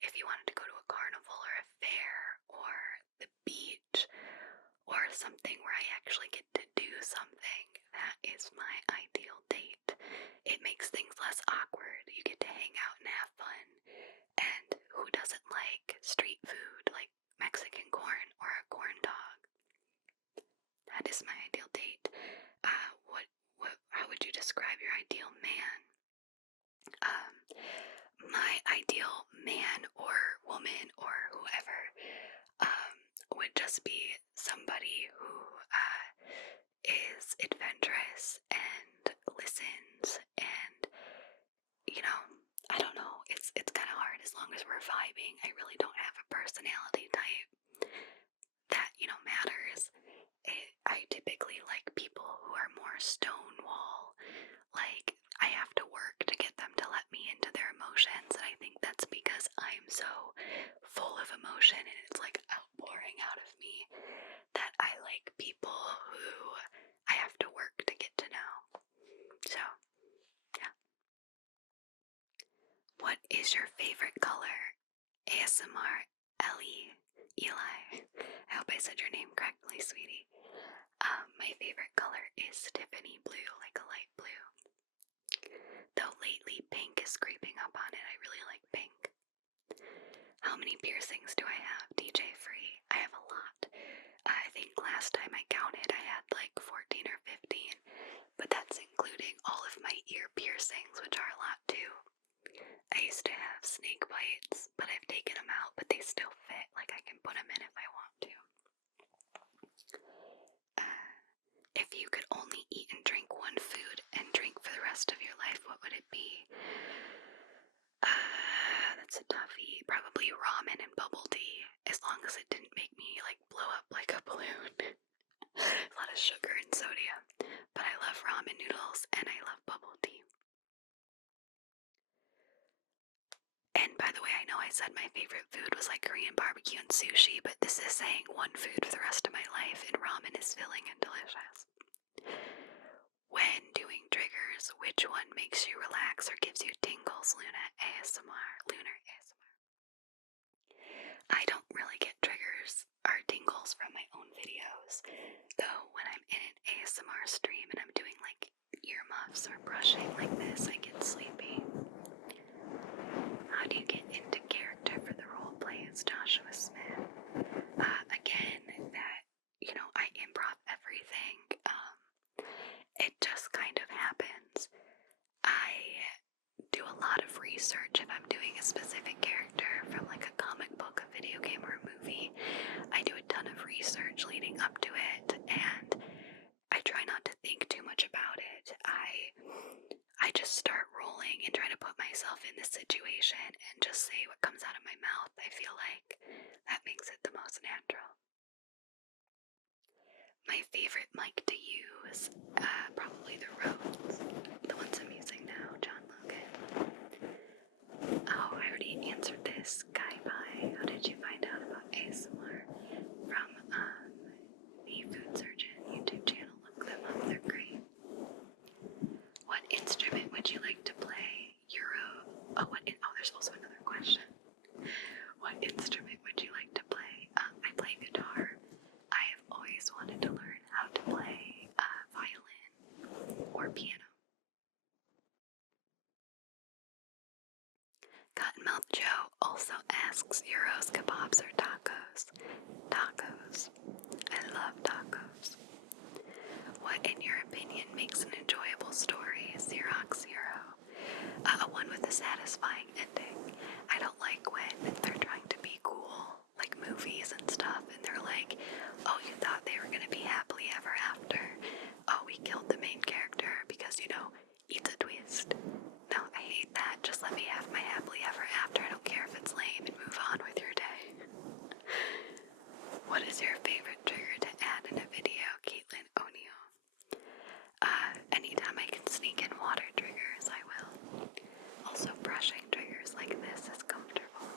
if you wanted to go to a carnival or a fair or the beach or something where I actually get to do something, that is my ideal date. It makes things less awkward. You get to hang out and have fun. And who doesn't like street ideal man or woman or whoever would just be somebody who is adventurous and listens and, you know, I don't know, it's kind of hard as long as we're vibing. I really don't have a personality type that, matters. I typically like people who are more stonewall, like I have to work to get them to let me into their emotions, and I think that's because I'm so full of emotion and it's like outpouring out of me that I like people who I have to work to get to know. So, yeah. What is your favorite color? ASMR Ellie Eli. I hope I said your name correctly, sweetie. My favorite color is Tiffany blue, like a light blue. Though lately pink is creeping up on it. I really like pink. How many piercings do I have? DJ free. I have a lot. I think last time I counted I had like 14 or 15, but that's including all of my ear piercings, which are a lot too. I used to have snake bites, but I've taken them out, but they still fit. Like I can put them in if I want to. If you could only eat and drink one food and drink for the rest of your life, what would it be? That's a toughie. Probably ramen and bubble tea, as long as it didn't make me like blow up like a balloon. A lot of sugar and sodium. But I love ramen noodles and I love bubble tea. And by the way, I know I said my favorite food was like Korean barbecue and sushi, but this is saying one food for the rest of my life, and ramen is filling and delicious. When doing triggers, which one makes you relax or gives you tingles? Lunar ASMR. I don't really get triggers or tingles from my own videos, though when I'm in an ASMR stream and I'm doing like earmuffs or brushing like this, I get sleepy. How do you get into character for the role play as Joshua Smith? Again, that, I improv everything. It just kind of happens. I do a lot of research if I'm doing a specific character from like a comic book, a video game, or a movie. I do a ton of research leading up to it, and I try not to think too much about it. I just start rolling and try to put myself in the situation and just say what comes out of my mouth. I feel like that makes it the most natural. My favorite mic to use, probably the Rhodes, the ones I'm using now, John Logan. Oh, I already answered this. Guy Bye, how did you find out about ASMR? From the Food Surgeon YouTube channel. Look them up, they're great. What instrument would you like to play? There's also another question. What instrument would you like to play? I play guitar. I have always wanted to learn how to play violin or piano. Cottonmouth Joe also asks gyros, kebabs, or tacos? Tacos. I love tacos. What, in your opinion, makes an enjoyable story? Xerox Zero. One with a satisfying ending. I don't like when they're trying to be cool, like movies and stuff, and they're like, oh, you thought they were gonna be happily ever after. Oh, we killed the main character because, it's a twist. No, I hate that. Just let me have my happily ever after. I don't care if it's lame, and move on with your day. What is your favorite trigger to add in a video? Caitlin O'Neill. Anytime I can sneak in water triggers, I will. Also, brushing triggers like this is comfortable.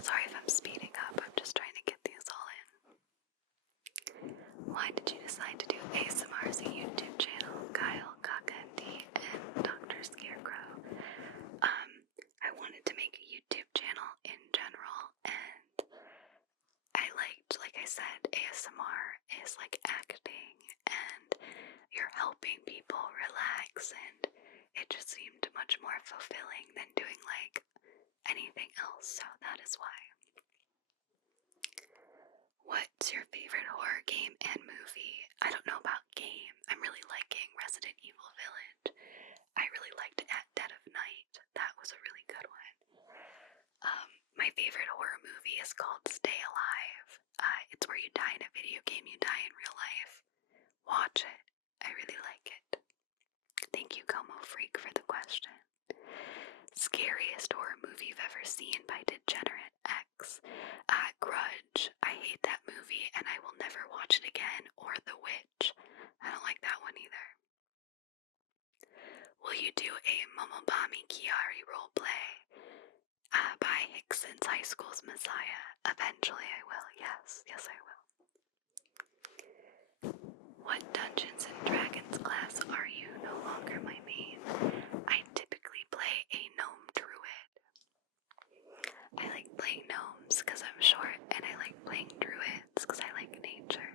Sorry if I'm speeding up, I'm just trying to get these all in. Why did you decide to do ASMR as a YouTube channel? Kyle, Kakandi, and Dr. Scarecrow. I wanted to make a YouTube channel in general, and I liked, like I said, ASMR is like acting, and you're helping people relax, and it just seemed much more fulfilling than doing like anything else, so that is why. What's your favorite horror game and movie? I don't know about game. I'm really liking Resident Evil Village. I really liked At Dead of Night. That was a really Prince High School's Messiah. Eventually I will, yes, I will. What Dungeons and Dragons class are you? No longer my main. I typically play a gnome druid. I like playing gnomes because I'm short, and I like playing druids because I like nature.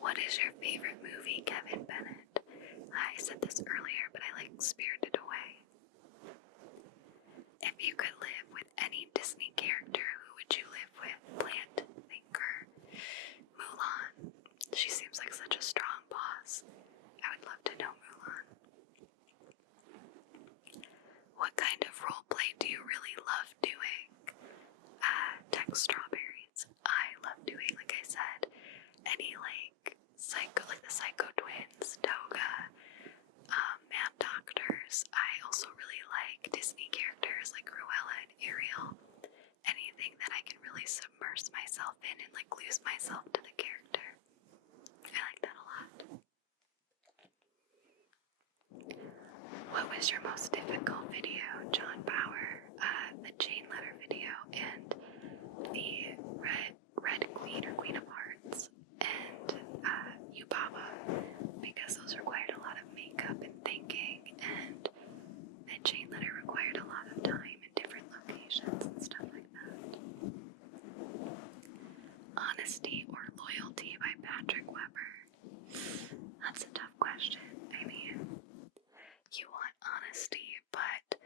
What is your favorite movie, Kevin Bennett? I said this earlier, but I like Spirited Away. If you could live with any Disney character, who would you live with? Plant, thinker, Mulan. She seems like such a strong boss. I would love to know Mulan. What kind of roleplay do you really love doing? Text strawberries. I love doing, like I said, any like the Psycho Twins, Toga, Mad Doctors. I also really like Disney characters like Cruella and Ariel. Anything that I can really submerge myself in and like lose myself to the character. I like that a lot. What was your most difficult video? John Bauer, the chain letter video, and the Red Queen or Queen of Hearts, and Yubaba, because those required a lot of makeup and thinking, and the chain letter required a lot of time in different locations and stuff like that. Honesty or Loyalty by Patrick Weber. That's a tough question. I mean, you want honesty, but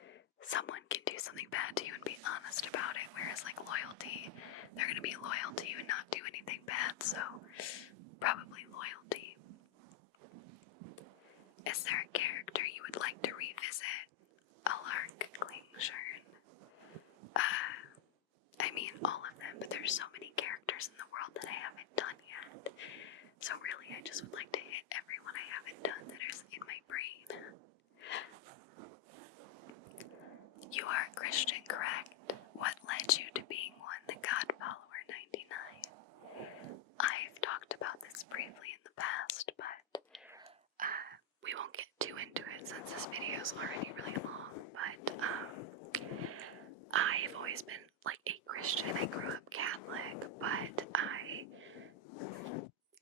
someone can do something bad to you and be honest about it, whereas like loyalty, they're going to be loyal to you and not do anything bad, so probably loyalty. Is there a character you would like to revisit? Alark, Klingshern. I mean all of them, but there's so many characters in the world that I haven't done yet. So really, I just would like to hit everyone I haven't done that is in my brain. You are a Christian, correct? What led you to being one, the God Follower 99? I've talked about this briefly in the past, but we won't get too into it since this video is already really long, but I've always been like a Christian. I grew up Catholic, but I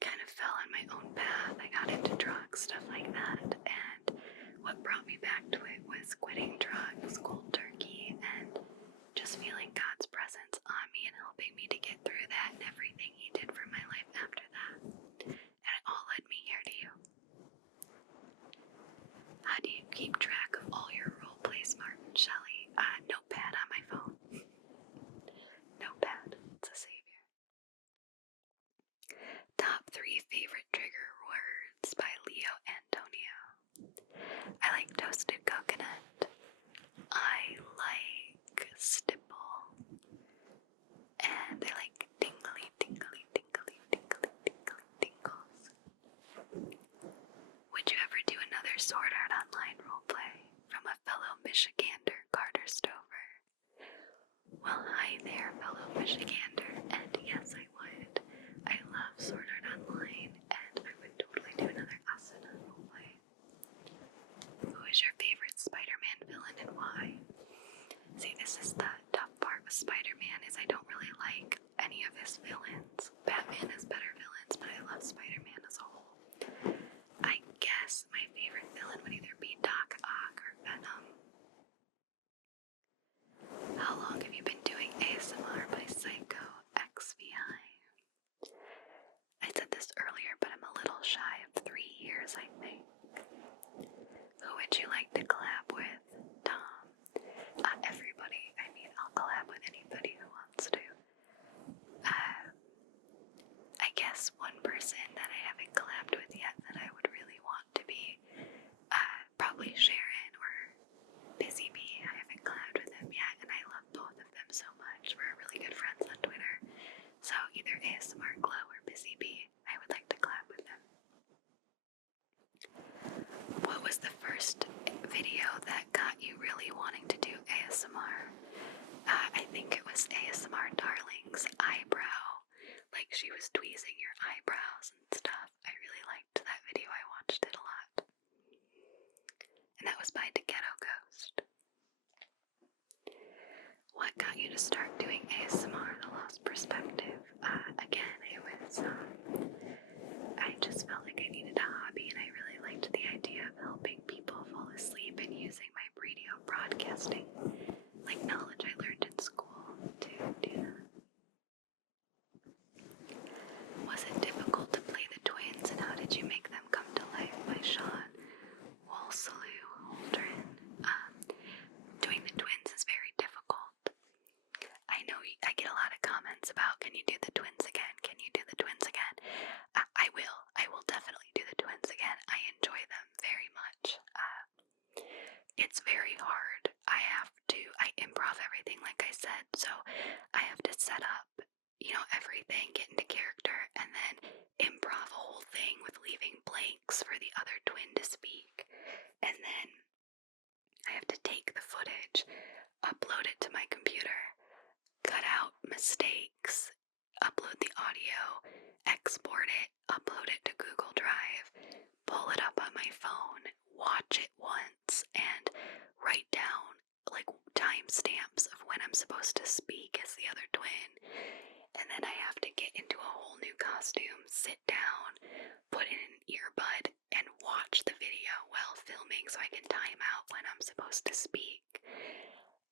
kind of fell on my own path. I got into drugs, stuff like that, and what brought me back to it was quitting drugs cold turkey and just feeling God's presence on me and helping me to get through that and everything He did for my life after that. And it all led me here to you. How do you keep track of all your role plays, Martin Shelley? Notepad on my phone. Notepad. It's a savior. Top 3 favorite trigger words by Leo Antonio. I like toasted coconut. I like stipple. And I like tingly, tingly, tingly, tingly, tingly, tingles. Would you ever do another Sword Art Online roleplay? From a fellow Michigander, Carter Stover. Well, hi there, fellow Michigander, and yes, I would. I love Sword Art Online, and I would totally do another Asuna roleplay. Who is your favorite Spider-Man villain and why? See, this is the tough part with Spider-Man, is I don't really like any of his villains. Batman has better villains, but I love Spider-Man as a whole. I guess my favorite villain would either be Doc Ock or Venom. How long have you been doing ASMR by Psycho XVI? I said this earlier, but I'm a little shy of 3 years, I think. Who would you like to collab with? Tom. Everybody. I mean, I'll collab with anybody who wants to. I guess one person that I haven't collabed with yet that I would really want to be, probably Sharon or Busy Bee. I haven't collabed with them yet, and I love both of them so much. We're really good friends on Twitter. So either ASMR Glow or Busy Bee, I would like to collab with them. What was the first video that got you really wanting to do ASMR? I think it was ASMR Darling's eyebrow. Like she was tweezing your eyebrows and stuff. I really liked that video. I watched it a lot. And that was by The Ghetto Ghost. what got you to start doing ASMR, The Lost Perspective? Again, it was, I just felt like I needed a hobby, and I really liked the idea of helping people fall asleep and using my radio broadcasting, like knowledge I learned in school, to do that. Was it difficult to play the twins, and how did you make them come to life? By Sean Holdren. Doing the twins is very difficult. I know I get a lot of comments about, can you do the twins again? Can you do the twins again? I will. I will definitely do the twins again. I enjoy them very much. It's very hard. I improv everything, like I said, so I have to set up, everything, get into character, and then improv a whole thing with leaving blanks for the other twin to speak. And then I have to take the footage, upload it to my computer, cut out mistakes, upload the audio, export it, upload it to Google Drive, pull it up on my phone, watch it once, and write down like timestamps of when I'm supposed to speak as the other twin. And then I have to get into a whole new costume, sit down, put in an earbud, and watch the video while filming so I can time out when I'm supposed to speak.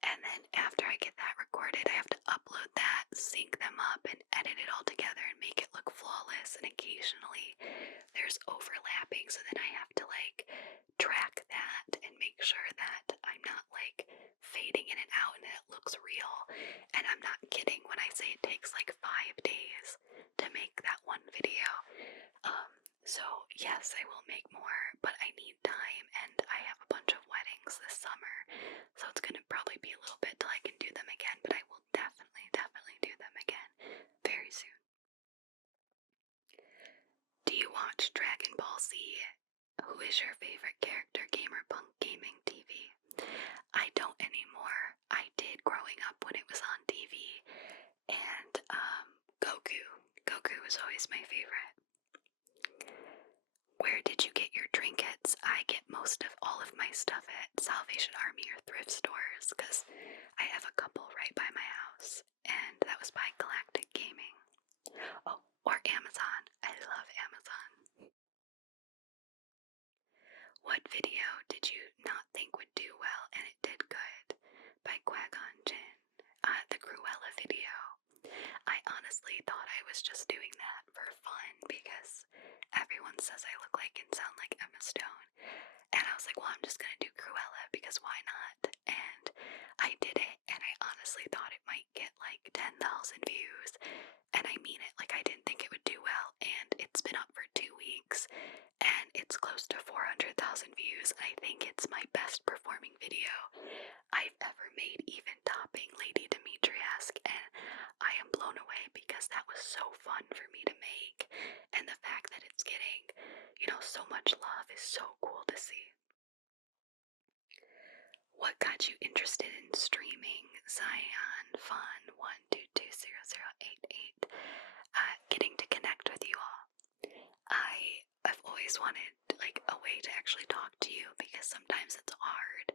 And then after I get that recorded, I have to upload that, sync them up, and edit it all together and make it look flawless. And occasionally there's overlapping, so then I have to track that and make sure that I'm not fading in and out and that it looks real. And I'm not kidding when I say it takes 5 days to make that one video. So yes, I will make more, but I need time, and I have a bunch of weddings this summer, so it's gonna probably be a little bit till I can do them again, but I will definitely do them again very soon. Do you watch Dragon Ball Z? Who is your favorite character, Gamer Punk Gaming TV? I don't anymore. I did growing up when it was on TV, and Goku. Goku was always my favorite. Where did you get your trinkets? I get most of all of my stuff at Salvation Army or thrift stores, because I have a couple right by my house, and that was by Galactic Gaming. Oh, or Amazon. I love Amazon. What video did you not think would do well and it did good? By Qui-Gon Jinn. The Cruella video. I honestly thought I was just doing that for fun because everyone says I look like and sound like Emma Stone. And I was like, well, I'm just gonna do Cruella because why not? And I did it, and I honestly thought it might get 10,000 views. And I mean it, I didn't think it would do well, and it's been up for 2 weeks, and it's close to 400,000 views. I think it's my best performing video I've ever made, even topping Lady Demetriesque, and I am blown away because that was so fun for me to make, and the fact that it's getting, so much love is so cool to see. What got you interested in streaming? Zion Fun 1220088. Getting to connect with you all. I've always wanted a way to actually talk to you because sometimes it's hard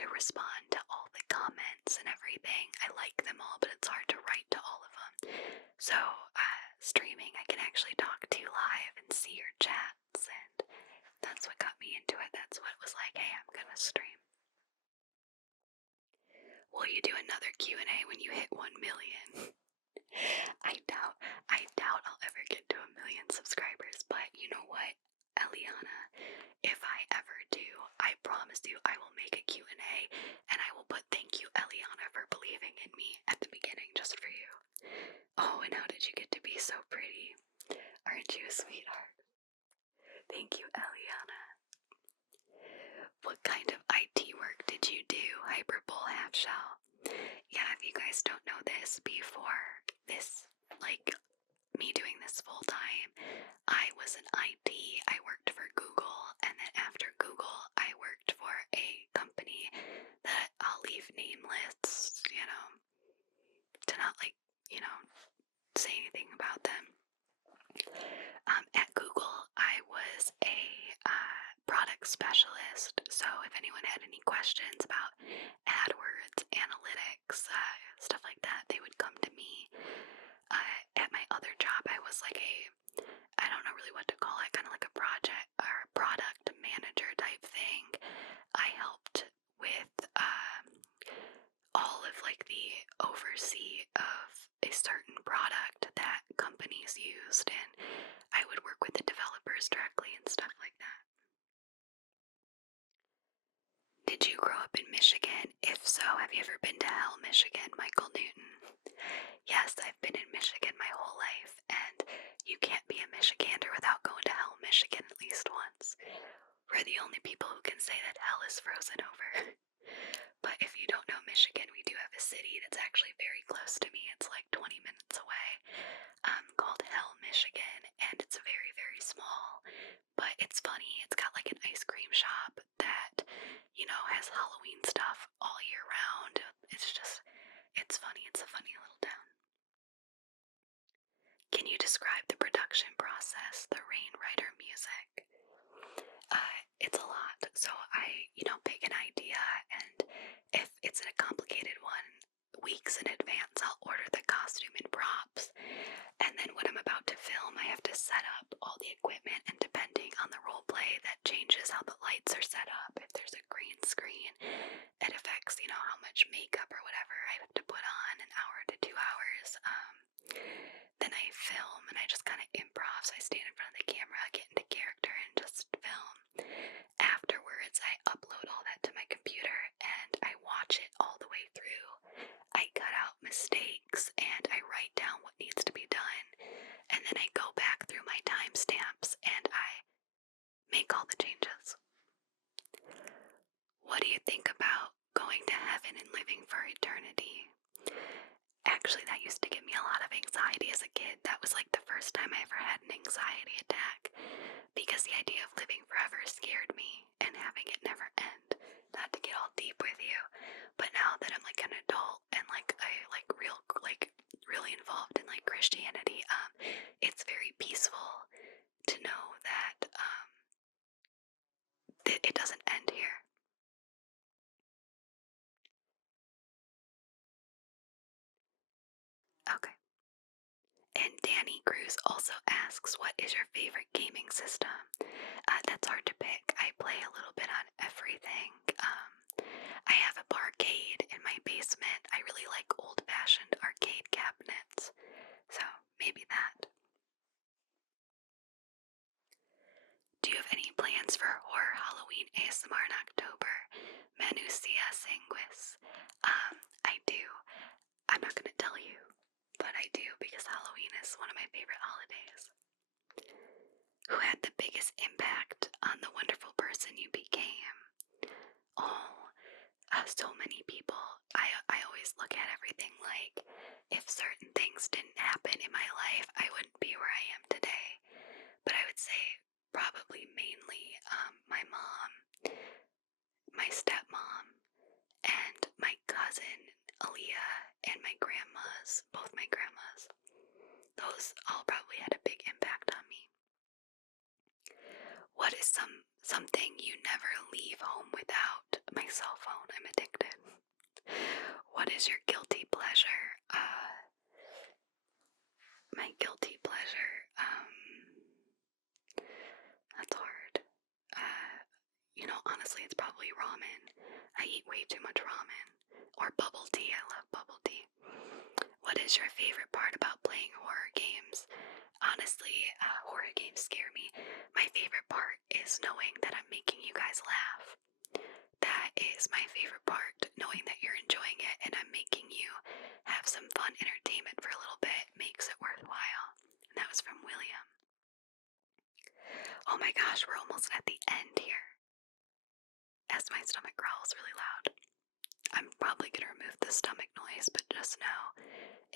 to respond to all the comments and everything. I like them all, but it's hard to write to all of them. So streaming, I can actually talk to you live and see your chats, and that's what got me into it. That's what was hey, I'm gonna stream. Will you do another Q&A when you hit 1 million? I doubt I'll ever get to 1 million subscribers, but you know what, Eliana, if I ever do, I promise you I will make a Q&A, and I will put thank you, Eliana, for believing in me at the beginning, just for you. Oh, and how did you get to be so pretty? Aren't you a sweetheart? Thank you, Eliana. What kind of IT work did you do? Hyperbole half shell. Yeah, if you guys don't know this, before this, me doing this full time, I was in IT. I worked for Google, and then after Google, I worked for a company that I'll leave nameless, to not say anything about them. At Google, I was a product specialist, so if anyone had any questions about AdWords, analytics, in Michigan? If so, have you ever been to Hell, Michigan, Michael Newton? Yes, I've been in Michigan my whole life, and you can't be a Michigander without going to Hell, Michigan at least once. We're the only people who can say that hell is frozen over. But if you don't know Michigan, we do have a city that's actually very close to me. It's like 20 minutes away, called Hell, Michigan, and it's very, very small. But it's funny. It's got like an ice cream shop that, you know, has Halloween stuff all year round. It's funny. It's a funny little town. Can you describe the production process, the Rainwriter music? It's a lot. So I, pick an idea, and if it's a complicated one, weeks in advance, I'll order the costume and props. And then when I'm about to film, I have to set up all the equipment, and depending on the role play, that changes how the lights are set up. If there's a green screen, it affects, how much makeup or whatever I have to put on, an hour to 2 hours. Then I film, and I just kind of improv. So I stand in front of the camera, get into character, and just film. Afterwards, I upload all that to my computer, and I watch it all the way through. I cut out mistakes, and I write down what needs to be done, and then I go back through my timestamps, and I make all the changes. What do you think about going to heaven and living for eternity? Actually, that used to give me a lot of anxiety as a kid. That was like the first time I ever had an anxiety attack, because the idea of living forever scared me, and having it never end. Not to get all deep with you, but now that I'm like an adult and really involved in like Christianity, it's very peaceful to know that it doesn't end here. Okay. And Danny Cruz also asks, what is your favorite gaming system? That's hard to pick. I play a little bit on everything. I have a barcade in my basement. I really like old-fashioned arcade cabinets, so maybe that. Do you have any plans for horror Halloween ASMR in October? Manusia sanguis. I do. I'm not gonna tell you, but I do, because Halloween is one of my favorite holidays. Who had the biggest impact on the wonderful person you became? Oh, so many people. I always look at everything like, if certain things didn't happen in my life, I wouldn't be where I am today. But I would say probably mainly my mom, my stepmom, and my cousin Aaliyah, and my grandmas, both my grandmas. Those all probably had a big impact on me. What is something you never leave home without? My cell phone. I'm addicted. What is your guilty pleasure? My guilty pleasure. That's hard. Honestly, it's probably ramen. I eat way too much ramen. Or bubble tea. I love bubble tea. What is your favorite part about playing horror games? Honestly, horror games scare me. My favorite part is knowing that I'm making you guys laugh. That is my favorite part, knowing that you're enjoying it and I'm making you have some fun entertainment for a little bit makes it worthwhile. And that was from William. Oh my gosh, we're almost at the end here. As my stomach growls really loud. I'm probably going to remove the stomach noise, but just know,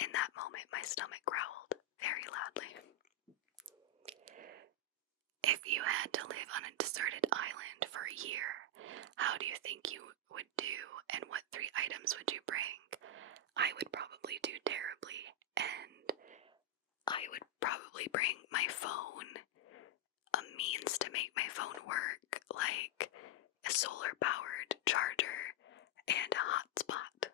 in that moment, my stomach growled very loudly. If you had to live on a deserted island for a year, how do you think you would do, and what 3 items would you bring? I would probably do terribly, and I would probably bring my phone, a means to make my phone work, like a solar-powered charger and a hotspot.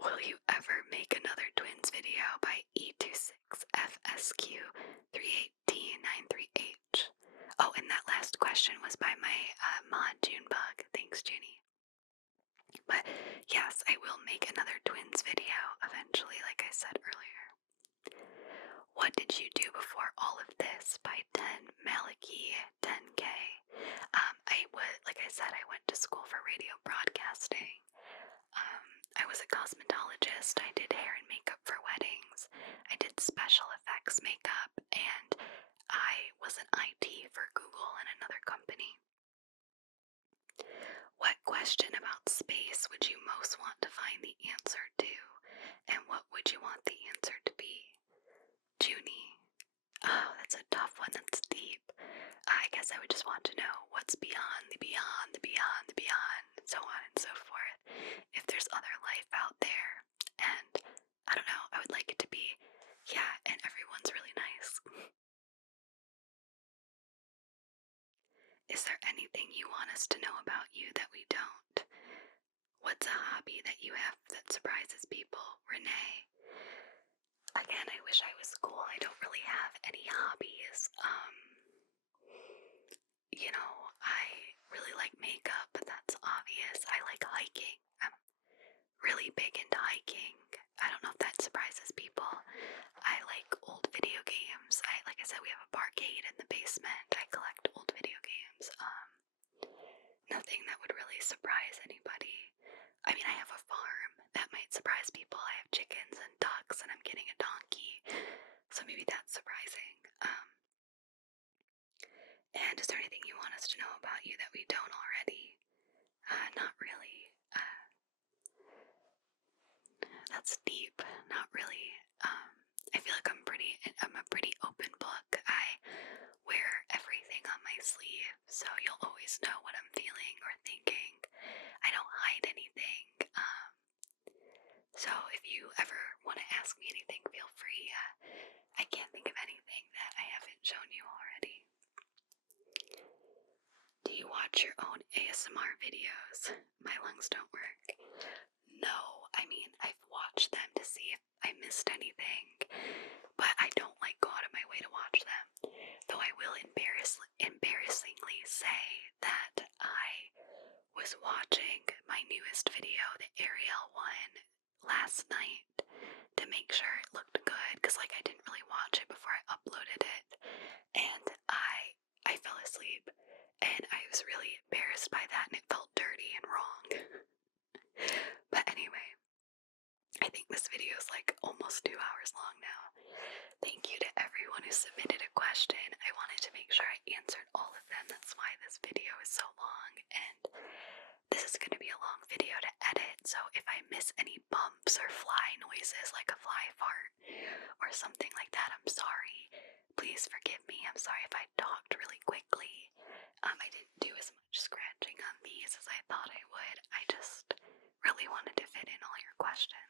Will you ever make another twins video by E26FSQ31893H? Oh, and that last question was by my mod Junebug. Thanks, Junie. But yes, I will make another twins video eventually, like I said earlier. What did you do before all of this? By 10 Maliki 10K. said, I went to school for radio broadcasting. I was a cosmetologist. I did hair and makeup for weddings. I did special effects makeup, and I was an IT for Google and another company. What question about space would you most want to find the answer to, and what would you want the answer to be? Junie. Oh, that's a tough one. That's deep. I guess I would just want to know what's beyond the beyond, the beyond, the beyond, so on and so forth. If there's other life out there, and I don't know, I would like it to be, yeah, and everyone's really nice. Is there anything you want us to know about you that we don't? What's a hobby that you have that surprises people? Renee. Again, I wish I was cool. I don't really have any hobbies. You know, I really like makeup, but that's obvious. I like hiking. I'm really big into hiking. I don't know if that surprises people. I like old video games. Like I said, we have a barcade in the basement. I collect old video games. Nothing that would really surprise anybody. I mean, I have a farm. That might surprise people. I have chickens and ducks, and I'm getting a donkey. So maybe that's surprising. And is there anything you want us to know about you that we don't already? Not really. That's deep. Not really. I feel like I'm a pretty open book. I wear everything on my sleeve, so you'll always know what I'm feeling or thinking. I don't hide anything. So if you ever want to ask me anything, feel free. I can't think of anything that I haven't shown you already. Do you watch your own ASMR videos? My lungs don't work. No, I mean, I've watched them to see if I missed anything, but I don't go out of my way to watch them. Though I will embarrassingly say that I was watching my newest video, the Ariel one, last night to make sure it looked good, because I didn't really watch it before I uploaded it, and I fell asleep, and I was really embarrassed by that, and it felt dirty and wrong. But anyway, I think this video is almost 2 hours long now. Thank you to everyone who submitted a question. I wanted to make sure I answered all of them. That's why this video is so long, and this is going to be a long video to edit, so if I miss any bumps or fly noises like a fly fart or something like that, I'm sorry. Please forgive me. I'm sorry if I talked really quickly. I didn't do as much scratching on these as I thought I would. I just really wanted to fit in all your questions.